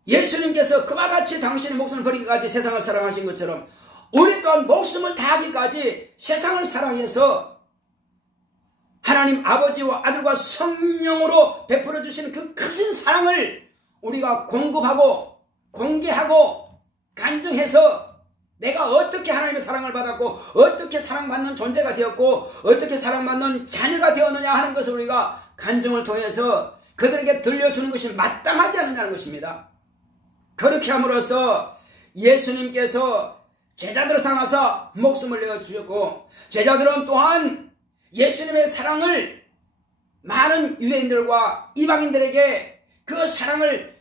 예수님께서 그와 같이 당신의 목숨을 버리기까지 세상을 사랑하신 것처럼 우리 또한 목숨을 다하기까지 세상을 사랑해서 하나님 아버지와 아들과 성령으로 베풀어 주신 그 크신 사랑을 우리가 공급하고 공개하고 간증해서 내가 어떻게 하나님의 사랑을 받았고 어떻게 사랑받는 존재가 되었고 어떻게 사랑받는 자녀가 되었느냐 하는 것을 우리가 간증을 통해서 그들에게 들려주는 것이 마땅하지 않느냐는 것입니다. 그렇게 함으로써 예수님께서 제자들을 사랑하사 목숨을 내어주셨고 제자들은 또한 예수님의 사랑을 많은 유대인들과 이방인들에게 그 사랑을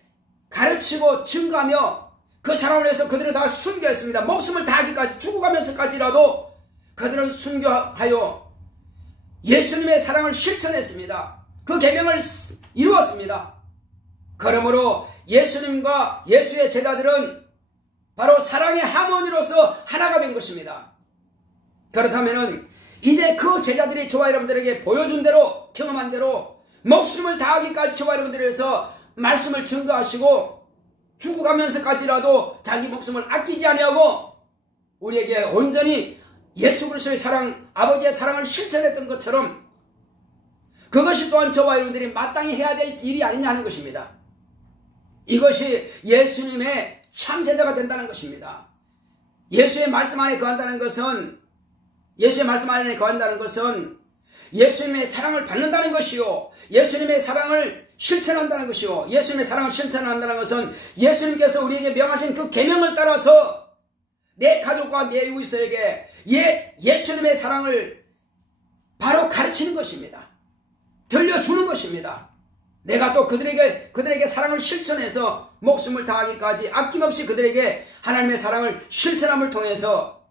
가르치고 증거하며 그 사랑을 위해서 그들은 다 순교했습니다. 목숨을 다하기까지 죽어가면서까지라도 그들은 순교하여 예수님의 사랑을 실천했습니다. 그 계명을 이루었습니다. 그러므로 예수님과 예수의 제자들은 바로 사랑의 하모니로서 하나가 된 것입니다. 그렇다면 이제 그 제자들이 저와 여러분들에게 보여준 대로 경험한 대로 목숨을 다하기까지 저와 여러분들을 위해서 말씀을 증거하시고 죽어가면서까지라도 자기 목숨을 아끼지 아니하고 우리에게 온전히 예수 그리스도의 사랑, 아버지의 사랑을 실천했던 것처럼 그것이 또한 저와 여러분들이 마땅히 해야 될 일이 아니냐 하는 것입니다. 이것이 예수님의 참 제자가 된다는 것입니다. 예수의 말씀 안에 거한다는 것은 예수님의 사랑을 받는다는 것이요 예수님의 사랑을 실천한다는 것이요 예수님의 사랑을 실천한다는 것은 예수님께서 우리에게 명하신 그 계명을 따라서 내 가족과 내 이웃에게 예수님의 사랑을 바로 가르치는 것입니다. 들려주는 것입니다. 내가 또 그들에게 사랑을 실천해서 목숨을 다하기까지 아낌없이 그들에게 하나님의 사랑을 실천함을 통해서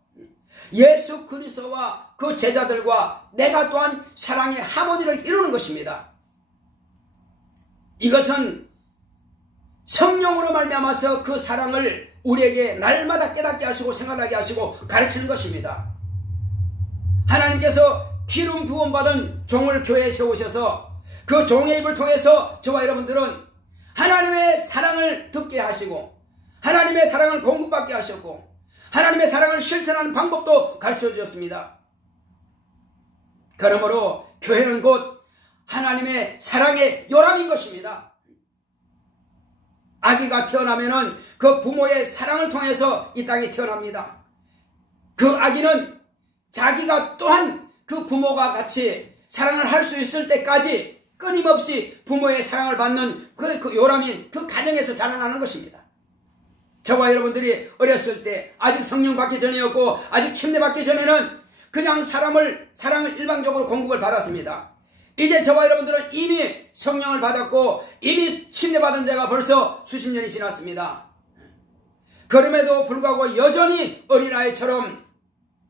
예수 그리스도와 그 제자들과 내가 또한 사랑의 하모니를 이루는 것입니다. 이것은 성령으로 말미암아서 그 사랑을 우리에게 날마다 깨닫게 하시고 생각하게 하시고 가르치는 것입니다. 하나님께서 기름 부음 받은 종을 교회에 세우셔서 그 종의 입을 통해서 저와 여러분들은 하나님의 사랑을 듣게 하시고 하나님의 사랑을 공급받게 하셨고 하나님의 사랑을 실천하는 방법도 가르쳐 주셨습니다. 그러므로 교회는 곧 하나님의 사랑의 요람인 것입니다. 아기가 태어나면은 그 부모의 사랑을 통해서 이 땅에 태어납니다. 그 아기는 자기가 또한 그 부모가 같이 사랑을 할 수 있을 때까지 끊임없이 부모의 사랑을 받는 그 요람인 그 가정에서 자라나는 것입니다. 저와 여러분들이 어렸을 때 아직 성령 받기 전이었고 아직 침례 받기 전에는 그냥 사랑을 일방적으로 공급을 받았습니다. 이제 저와 여러분들은 이미 성령을 받았고 이미 침례 받은 자가 벌써 수십 년이 지났습니다. 그럼에도 불구하고 여전히 어린아이처럼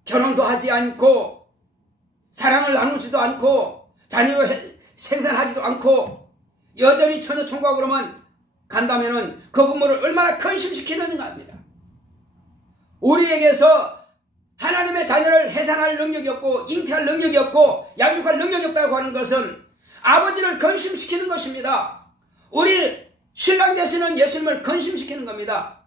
결혼도 하지 않고 사랑을 나누지도 않고 자녀 생산하지도 않고 여전히 처녀 총각으로만 간다면은 그 부모를 얼마나 근심시키는가 합니다. 우리에게서 하나님의 자녀를 해산할 능력이 없고 잉태할 능력이 없고 양육할 능력이 없다고 하는 것은 아버지를 근심시키는 것입니다. 우리 신랑 되시는 예수님을 근심시키는 겁니다.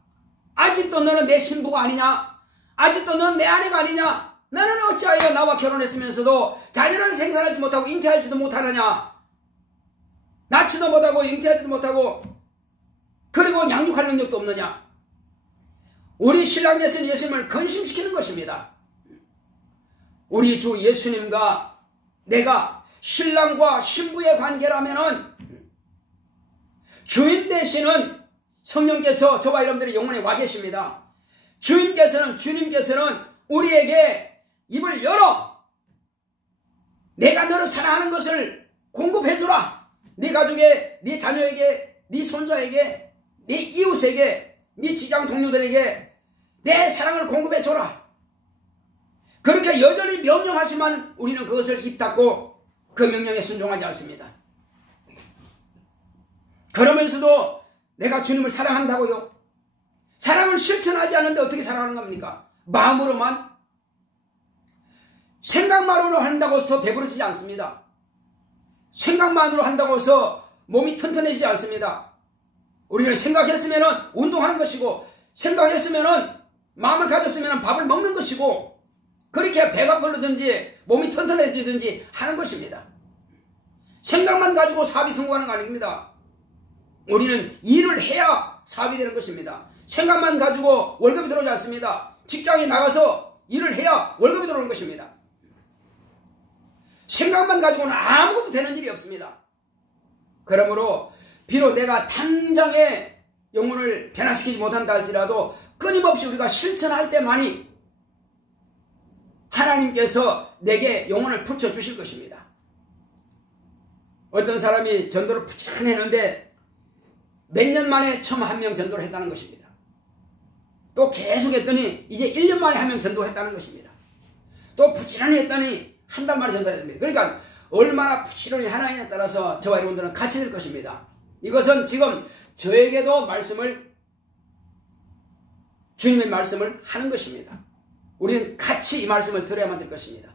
아직도 너는 내 신부가 아니냐? 아직도 너는 내 아내가 아니냐? 나는 어찌하여 나와 결혼했으면서도 자녀를 생산하지 못하고 잉태하지도 못하느냐? 낳지도 못하고 잉태하지도 못하고 그리고 양육할 능력도 없느냐? 우리 신랑 되신 예수님을 근심시키는 것입니다. 우리 주 예수님과 내가 신랑과 신부의 관계라면은 주인 되시는 성령께서 저와 여러분들의 영혼에 와 계십니다. 주님께서는 우리에게 입을 열어 내가 너를 사랑하는 것을 공급해주라. 네 가족에, 네 자녀에게, 네 손자에게, 네 이웃에게, 네 직장 동료들에게 내 사랑을 공급해줘라. 그렇게 여전히 명령하지만 우리는 그것을 입 닫고 그 명령에 순종하지 않습니다. 그러면서도 내가 주님을 사랑한다고요? 사랑을 실천하지 않는데 어떻게 사랑하는 겁니까? 마음으로만? 생각만으로 한다고 해서 배부러지지 않습니다. 생각만으로 한다고 해서 몸이 튼튼해지지 않습니다. 우리는 생각했으면 운동하는 것이고 생각했으면 마음을 가졌으면 밥을 먹는 것이고 그렇게 배가 부르든지 몸이 튼튼해지든지 하는 것입니다. 생각만 가지고 사업이 성공하는 거 아닙니다. 우리는 일을 해야 사업이 되는 것입니다. 생각만 가지고 월급이 들어오지 않습니다. 직장에 나가서 일을 해야 월급이 들어오는 것입니다. 생각만 가지고는 아무것도 되는 일이 없습니다. 그러므로 비록 내가 당장에 영혼을 변화시키지 못한다 할지라도 끊임없이 우리가 실천할 때만이 하나님께서 내게 영혼을 붙여주실 것입니다. 어떤 사람이 전도를 부지런히 했는데 몇 년 만에 처음 한 명 전도를 했다는 것입니다. 또 계속 했더니 이제 1년 만에 한 명 전도했다는 것입니다. 또 부지런히 했더니 한 달 만에 전도를 했습니다. 그러니까 얼마나 부지런히 하나님에 따라서 저와 여러분들은 같이 될 것입니다. 이것은 지금 저에게도 주님의 말씀을 하는 것입니다. 우리는 같이 이 말씀을 들어야만 될 것입니다.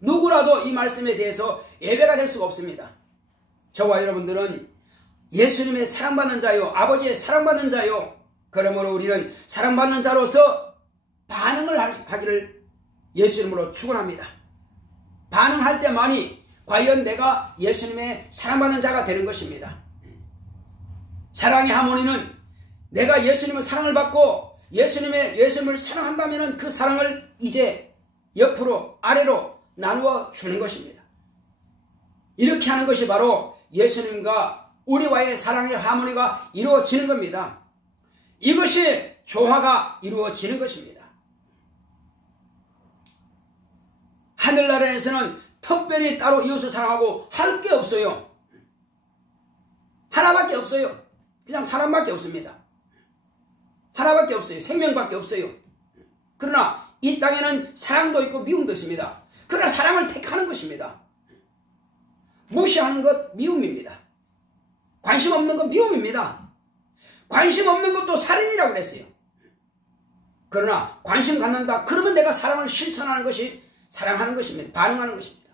누구라도 이 말씀에 대해서 예배가 될 수가 없습니다. 저와 여러분들은 예수님의 사랑받는 자요, 아버지의 사랑받는 자요. 그러므로 우리는 사랑받는 자로서 반응을 하기를 예수 이름으로 축원합니다. 반응할 때만이 과연 내가 예수님의 사랑받는 자가 되는 것입니다. 사랑의 하모니는 내가 예수님의 사랑을 받고 예수님을 사랑한다면 그 사랑을 이제 옆으로 아래로 나누어 주는 것입니다. 이렇게 하는 것이 바로 예수님과 우리와의 사랑의 하모니가 이루어지는 겁니다. 이것이 조화가 이루어지는 것입니다. 하늘나라에서는 특별히 따로 이웃을 사랑하고 할 게 없어요. 하나밖에 없어요. 그냥 사람밖에 없습니다. 하나밖에 없어요. 생명밖에 없어요. 그러나 이 땅에는 사랑도 있고 미움도 있습니다. 그러나 사랑을 택하는 것입니다. 무시하는 것 미움입니다. 관심 없는 것 미움입니다. 관심 없는 것도 살인이라고 그랬어요. 그러나 관심 갖는다. 그러면 내가 사랑을 실천하는 것이 사랑하는 것입니다. 반응하는 것입니다.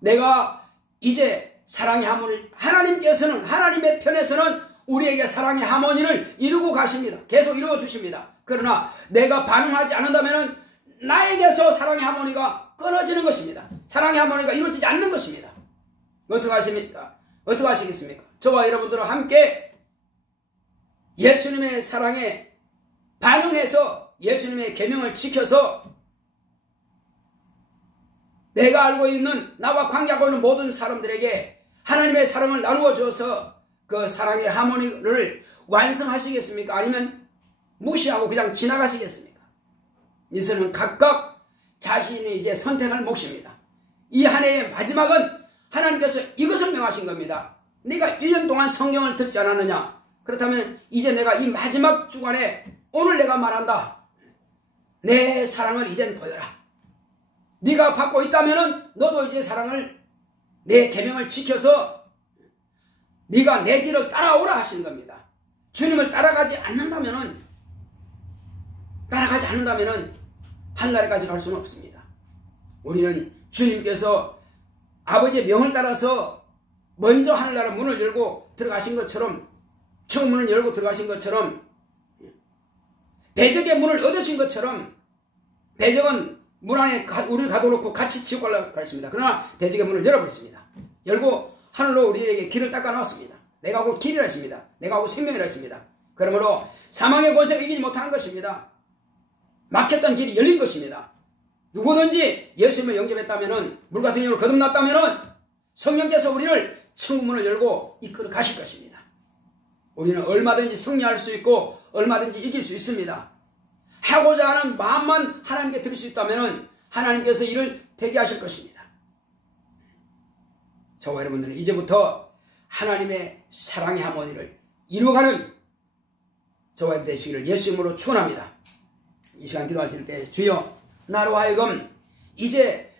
내가 이제 사랑의 하모니, 하나님께서는 하나님의 편에서는 우리에게 사랑의 하모니를 이루고 가십니다. 계속 이루어 주십니다. 그러나 내가 반응하지 않는다면 나에게서 사랑의 하모니가 끊어지는 것입니다. 사랑의 하모니가 이루어지지 않는 것입니다. 어떻게 하십니까? 어떻게 하시겠습니까? 저와 여러분들과 함께 예수님의 사랑에 반응해서 예수님의 계명을 지켜서 내가 알고 있는 나와 관계하고 있는 모든 사람들에게 하나님의 사랑을 나누어 줘서 그 사랑의 하모니를 완성하시겠습니까? 아니면 무시하고 그냥 지나가시겠습니까? 이것은 각각 자신이 이제 선택할 몫입니다. 이 한 해의 마지막은 하나님께서 이것을 명하신 겁니다. 네가 1년 동안 성경을 듣지 않았느냐? 그렇다면 이제 내가 이 마지막 주간에 오늘 내가 말한다. 내 사랑을 이젠 보여라. 네가 받고 있다면 너도 이제 사랑을 내 계명을 지켜서 네가 내 길을 따라오라 하시는 겁니다. 주님을 따라가지 않는다면 하늘나라까지 갈 수는 없습니다. 우리는 주님께서 아버지의 명을 따라서 먼저 하늘나라 문을 열고 들어가신 것처럼, 청문을 열고 들어가신 것처럼, 대적의 문을 얻으신 것처럼, 대적은 문 안에 우리를 가둬놓고 같이 지옥 가려고 했습니다. 그러나 대적의 문을 열어버렸습니다. 열고 하늘로 우리에게 길을 닦아놨습니다. 내가 하고 길이라 했습니다. 내가 하고 생명이라 했습니다. 그러므로 사망의 권세가 이기지 못하는 것입니다. 막혔던 길이 열린 것입니다. 누구든지 예수님을 영접했다면, 물과 성령으로 거듭났다면 성령께서 우리를 천국문을 열고 이끌어 가실 것입니다. 우리는 얼마든지 승리할 수 있고 얼마든지 이길 수 있습니다. 하고자 하는 마음만 하나님께 드릴 수 있다면 하나님께서 이를 되게 하실 것입니다. 저와 여러분들은 이제부터 하나님의 사랑의 하모니를 이루어가는 저와 여러분 되시기를 예수 이름으로 축원합니다. 이 시간 기도할 때 주여 나로 하여금 이제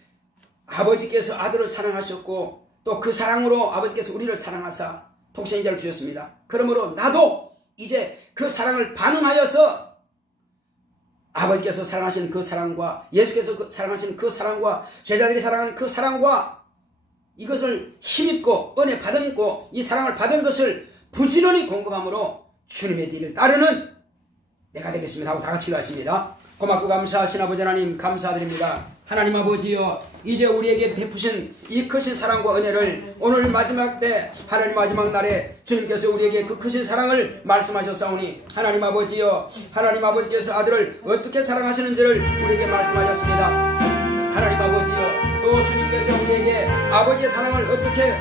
아버지께서 아들을 사랑하셨고 또 그 사랑으로 아버지께서 우리를 사랑하사 독생자를 주셨습니다. 그러므로 나도 이제 그 사랑을 반응하여서 아버지께서 사랑하시는 그 사랑과 예수께서 사랑하시는 그 사랑과 제자들이 사랑하는 그 사랑과 이것을 힘입고 은혜 받고 이 사랑을 받은 것을 부지런히 공급함으로 주님의 뒤를 따르는 내가 되겠습니다 하고 다같이 기도하십니다. 고맙고 감사하신 아버지 하나님 감사드립니다. 하나님 아버지여 이제 우리에게 베푸신 이 크신 사랑과 은혜를 오늘 마지막 때 하나님 마지막 날에 주님께서 우리에게 그 크신 사랑을 말씀하셨사오니 하나님 아버지여 하나님 아버지께서 아들을 어떻게 사랑하시는지를 우리에게 말씀하셨습니다. 하나님 아버지여 또 주님께서 우리에게 아버지의 사랑을 어떻게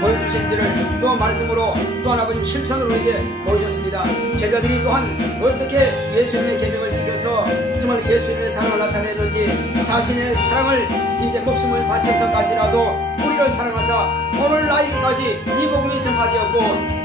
보여주신지를 또 말씀으로 또한 아버지 실천으로 우리에게 보여주셨습니다. 제자들이 또한 어떻게 예수님의 계명을 지켜서 정말 예수님의 사랑을 나타내는지 자신의 사랑을 이제 목숨을 바쳐서까지라도 우리를 사랑하사 오늘 나에게까지 이 복음이 전파되었고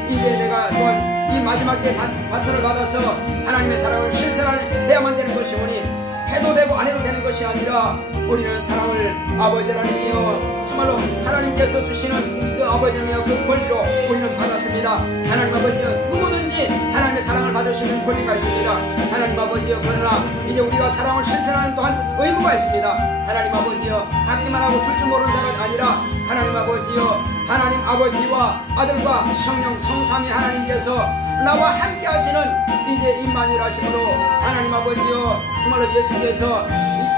이제 내가 또한 이 마지막 때 바톤을 받아서 하나님의 사랑을 실천해야만 되는 것이오니 해도 되고 안 해도 되는 것이 아니라 우리는 사랑을 아버지 하나님이여 정말로 하나님께서 주시는 그 아버지 하나님이여 그 권리로 우리는 받았습니다. 하나님 아버지여 누구든지 하나님의 사랑을 받을 수 있는 권리가 있습니다. 하나님 아버지여 그러나 이제 우리가 사랑을 실천하는 또한 의무가 있습니다. 하나님 아버지여 받기만 하고 줄 줄 모르는 자가 아니라 하나님 아버지여 하나님 아버지와 아들과 성령 성삼위 하나님께서 나와 함께 하시는 이제 임마누엘 하심으로 하나님 아버지여 정말로 예수께서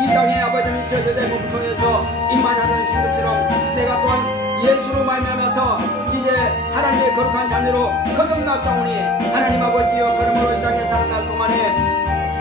이 땅에 아버지는 이스라엘 여자의 몸을 통해서 임마누엘 하신 것처럼 내가 또한 예수로 말미암아서 이제 하나님의 거룩한 자녀로 거듭났사오니 하나님 아버지여 그러므로 이 땅에 사는 날 동안에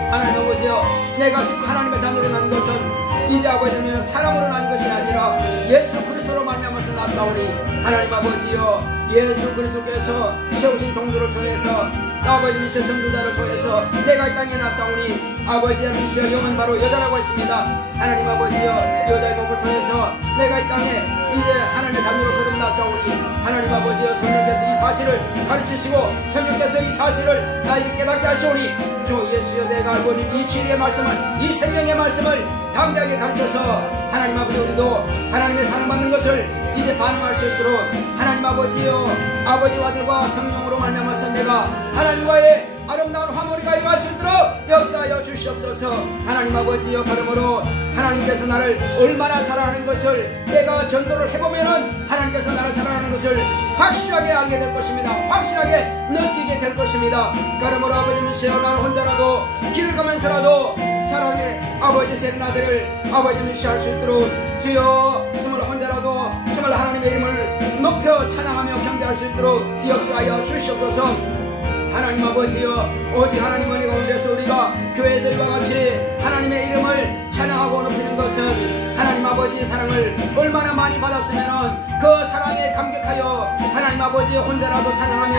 하나님 아버지여 내가 하나님의 자녀로 난 것은 이제 아버지는 사람으로 난 것이 아니라 예수 그리스도로 말미암아서 났사오니 하나님 아버지여 예수 그리스도께서 세우신 종들을 통해서 아버지이시여 전도자를 통해서 내가 이 땅에 나사오니 아버지 하나님이시여 영은 바로 여자라고 했습니다. 하나님 아버지여 여자의 몸을 통해서 내가 이 땅에 이제 하나님의 자녀로 거듭나사오니 하나님 아버지여 성령께서 이 사실을 가르치시고 성령께서 이 사실을 나에게 깨닫게 하시오니 주 예수여 내가 알고 있는 이 진리의 말씀을 이 생명의 말씀을 담대하게 가르쳐서 하나님 아버지 우리도 하나님의 사랑받는 것을 이제 반응할 수 있도록 하나님 아버지여 아버지와 아들과 성령으로 말미암아서 내가 하나님과의 아름다운 화목이가 이루어질 수 있도록 역사하여 주시옵소서. 하나님 아버지여 그러므로 하나님께서 나를 얼마나 사랑하는 것을 내가 전도를 해보면은 하나님께서 나를 사랑하는 것을 확실하게 알게 될 것입니다. 확실하게 느끼게 될 것입니다. 그러므로 아버지이시여 나는 혼자라도 길을 가면서라도 사랑의 아버지 세레나데를 아버지이시여 할 수 있도록 주여 정말 혼자라도 정말 하나님의 이름을 높여 찬양하며 경배할 수 있도록 역사하여 주시옵소서. 하나님 아버지여 오직 하나님 은혜가 올려서 우리가 교회에서 이와 같이 하나님의 이름을 찬양하고 높이는 것은 하나님 아버지의 사랑을 얼마나 많이 받았으면 그 사랑에 감격하여 하나님 아버지 혼자라도 찬양하며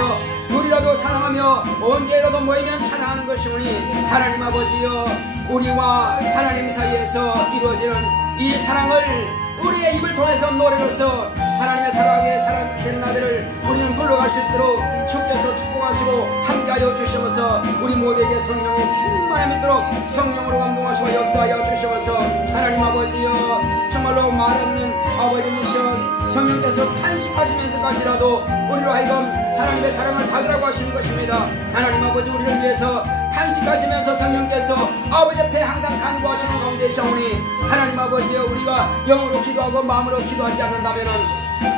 둘이라도 찬양하며 온 교회라도 모이면 찬양하는 것이오니 하나님 아버지여 우리와 하나님 사이에서 이루어지는 이 사랑을 우리의 입을 통해서 노래로서 하나님의 사랑의 사랑하는 아들을 우리는 불러갈 수 있도록 주께서 축복하시고 함께하여 주시옵소서. 우리 모두에게 성령의 충만함이 있도록 성령으로 감동하시고 역사하여 주시옵소서. 하나님 아버지여 정말로 말 없는 아버지이시여 성령께서 탄식하시면서까지라도 우리로 하여금 하나님의 사랑을 받으라고 하시는 것입니다. 하나님 아버지 우리를 위해서 탄식하시면서 성령께서 아버지 앞에 항상 간구하시는 가운데이시오니 하나님 아버지여 우리가 영으로 기도하고 마음으로 기도하지 않는다면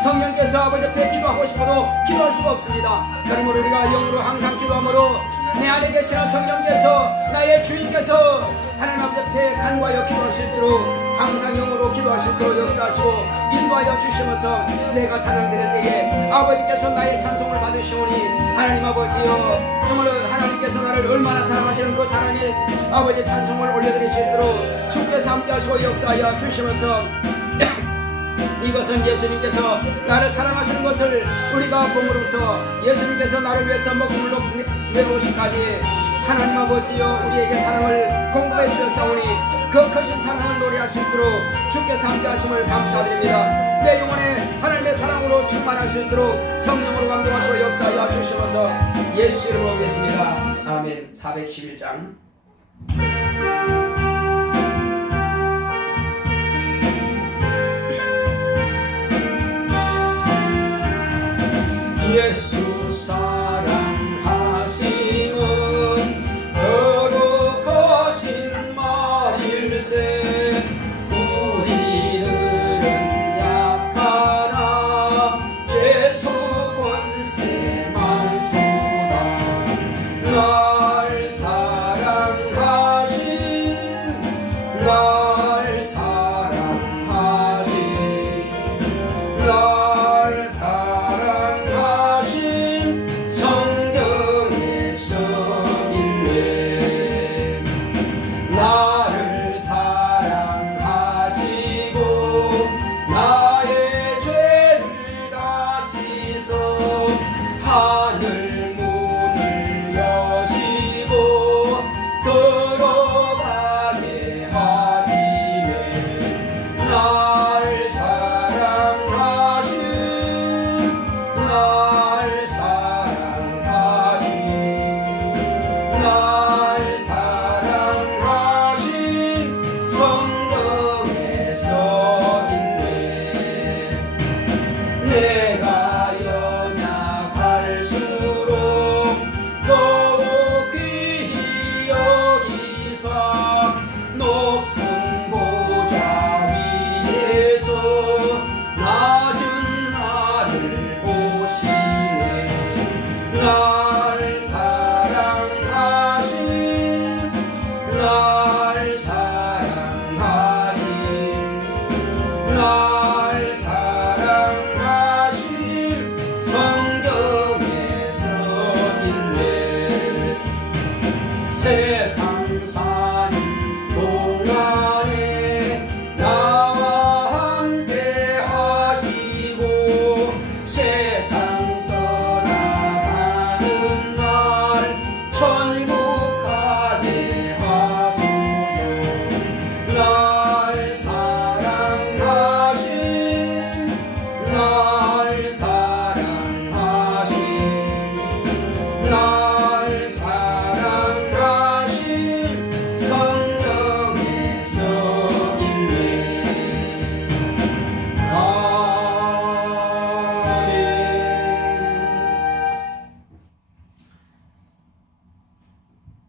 성령께서 아버지 앞에 기도하고 싶어도 기도할 수가 없습니다. 그러므로 우리가 영으로 항상 기도함으로 내 안에 계시는 성령께서 나의 주인께서 하나님 아버지 앞에 간구하여 기도할 수 있도록 항상 영으로 기도할 수 있도록 역사하시고 인도하여 주시면서 내가 찬양 드릴 때에 아버지께서 나의 찬송을 받으시오니 하나님 아버지여 정말 하나님께서 나를 얼마나 사랑하시는 그 사랑에 아버지의 찬송을 올려드릴 수 있도록 주께서 함께하시고 역사하여 주시면서 이것은 예수님께서 나를 사랑하시는 것을 우리가 봄으로써 예수님께서 나를 위해서 목숨을 내놓으시기까지 하나님 아버지여 우리에게 사랑을 공급해 주셨사오니 그 크신 사랑을 노래할 수 있도록 주께서 함께 하심을 감사드립니다. 내 영혼에 하나님의 사랑으로 충만할 수 있도록 성령으로 감동하시고 역사하여 주시면서 예수 이름으로 계십니다. 아멘. 411장 예수 사랑하심은 거룩하신 말일세. 우리들은 약하나 예수 권세 많도다. 날 사랑하신 날 사랑하신 날 사랑하신 성경에 써있네. 나를 사랑하시고 나의 죄를 다 씻어 하늘 문을 여시고 들어가게 하시네. 날 사랑하신 날 사랑하신 날 사랑하신 성경에 써있네. 내가 연약할수록 더욱 귀히 여기사 높은 보좌 위에서 낮은 나를 보시네. 날 사랑하신 날 사랑하신 날 사랑하신 성경에 써있네. 세상 사는 동안에 나와 함께 하시고 세상 떠나가는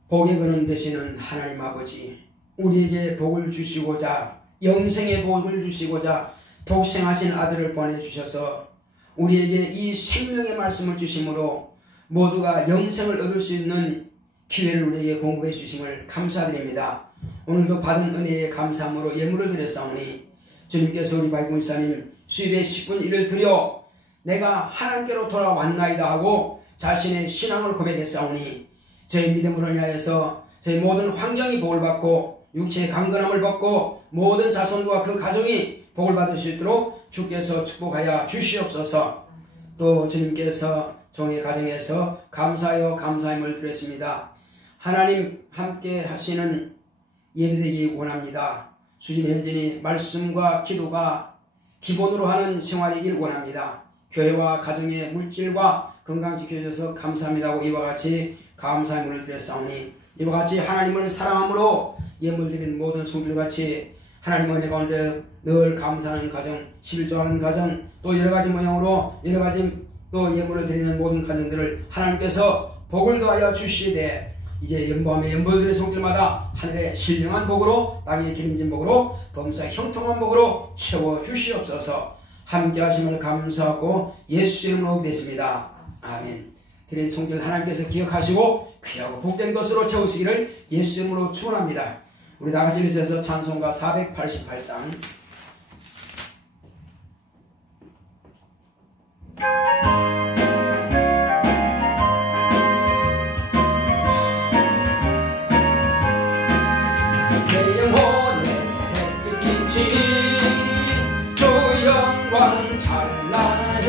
복의 근원 되시는 하나님 아버지, 우리에게 복을 주시고자, 영생의 복을 주시고자 독생하신 아들을 보내주셔서 우리에게 이 생명의 말씀을 주심으로 모두가 영생을 얻을 수 있는 기회를 우리에게 공급해 주심을 감사드립니다. 오늘도 받은 은혜에 감사함으로 예물을 드렸사오니 주님께서 우리 박봉사님 수입의 10분 1을 드려 내가 하나님께로 돌아왔나이다 하고 자신의 신앙을 고백했사오니 저희 믿음으로 인하여서 저희 모든 환경이 복을 받고 육체의 강건함을 받고 모든 자손과 그 가정이 복을 받을 수 있도록 주께서 축복하여 주시옵소서. 또 주님께서 종의 가정에서 감사하여 감사함을 드렸습니다. 하나님 함께 하시는 예배되기 원합니다. 수진 현진이 말씀과 기도가 기본으로 하는 생활이길 원합니다. 교회와 가정의 물질과 건강 지켜주셔서 감사합니다고 이와 같이 감사함을 드렸사오니 이와 같이 하나님을 사랑함으로 예물 드리는 모든 성들같이 하나님 은혜 가운데 늘 감사하는 가정, 실조하는 가정, 또 여러가지 모양으로 여러가지 또 예물을 드리는 모든 가정들을 하나님께서 복을 더하여 주시되 이제 연보함의 연보들의 손길마다 하늘의 신령한 복으로 땅의 기름진 복으로 범사 형통한 복으로 채워주시옵소서. 함께 하심을 감사하고 예수 이름으로 기도했습니다. 아멘. 드린 손길 하나님께서 기억하시고 귀하고 복된 것으로 채우시기를 예수 이름으로 축원합니다. 우리 다같이 일어서서 찬송가 488장 내 영혼의 햇빛이 주 영광 찬란해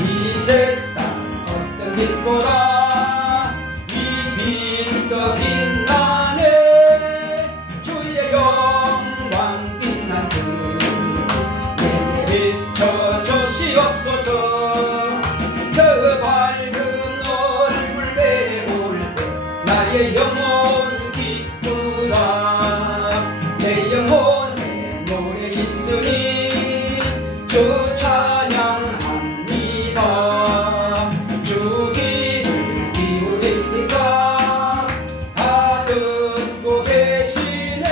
이 세상 어떤 빛보다 이 빛 더 빛나네 주의 영광 빛난 그 내게 비춰 주시옵소서. 그 밝은 얼굴 배울 때 나의 영혼 기쁘다. 내 영혼에 노래 있으니 주 찬양합니다. 주 귀를 기울이시사 다 듣고 계시네.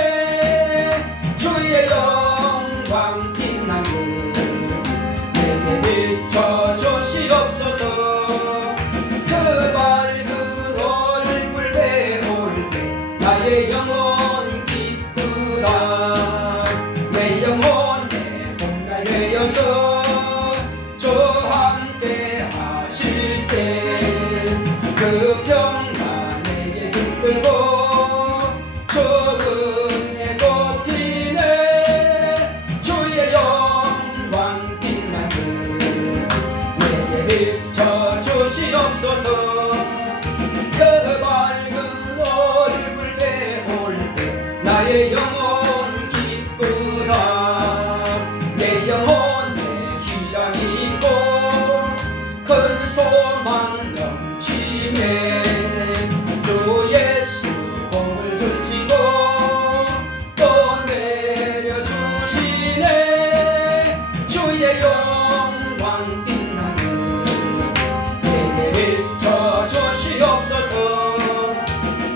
주의 영광 빛난 그 내게 비춰 주시옵소서. 그 밝은 얼굴 배울 때 나의 영혼 기쁘다. 내 영혼에 복날되어서 저 함께 하실 때 그 평강 내게 깃들고 저 은혜 곱히네. 주의 영광 빛난 그 내게 비춰 주시옵소서. 그 밝은 얼굴 배울 때 나의 영혼 기쁘다. 내 영혼에 희락이 있고 큰 소망 넘치네. 주 예수 복을 주시고 또 내려주시네. 주의 영광 빛난 그 내게 비춰 주시옵소서.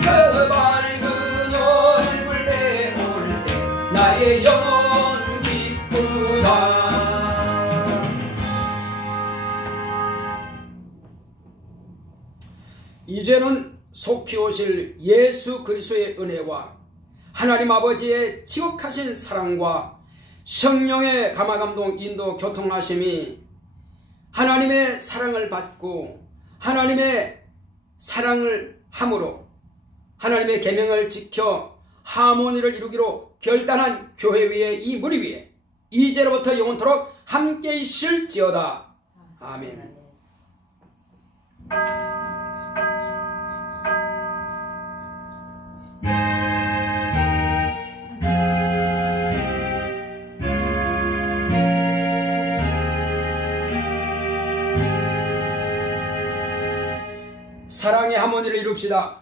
그 밝은 얼굴 배울 때 나의 영혼 기쁘다. 이제는 속히 오실 예수 그리스도의 은혜와 하나님 아버지의 지극하신 사랑과 성령의 감화감동 인도 교통하심이 하나님의 사랑을 받고 하나님의 사랑을 함으로 하나님의 계명을 지켜 하모니를 이루기로 결단한 교회 위에 이 무리 위에 이제로부터 영원토록 함께 있을지어다. 아멘. 사랑의 하모니를 이룹시다.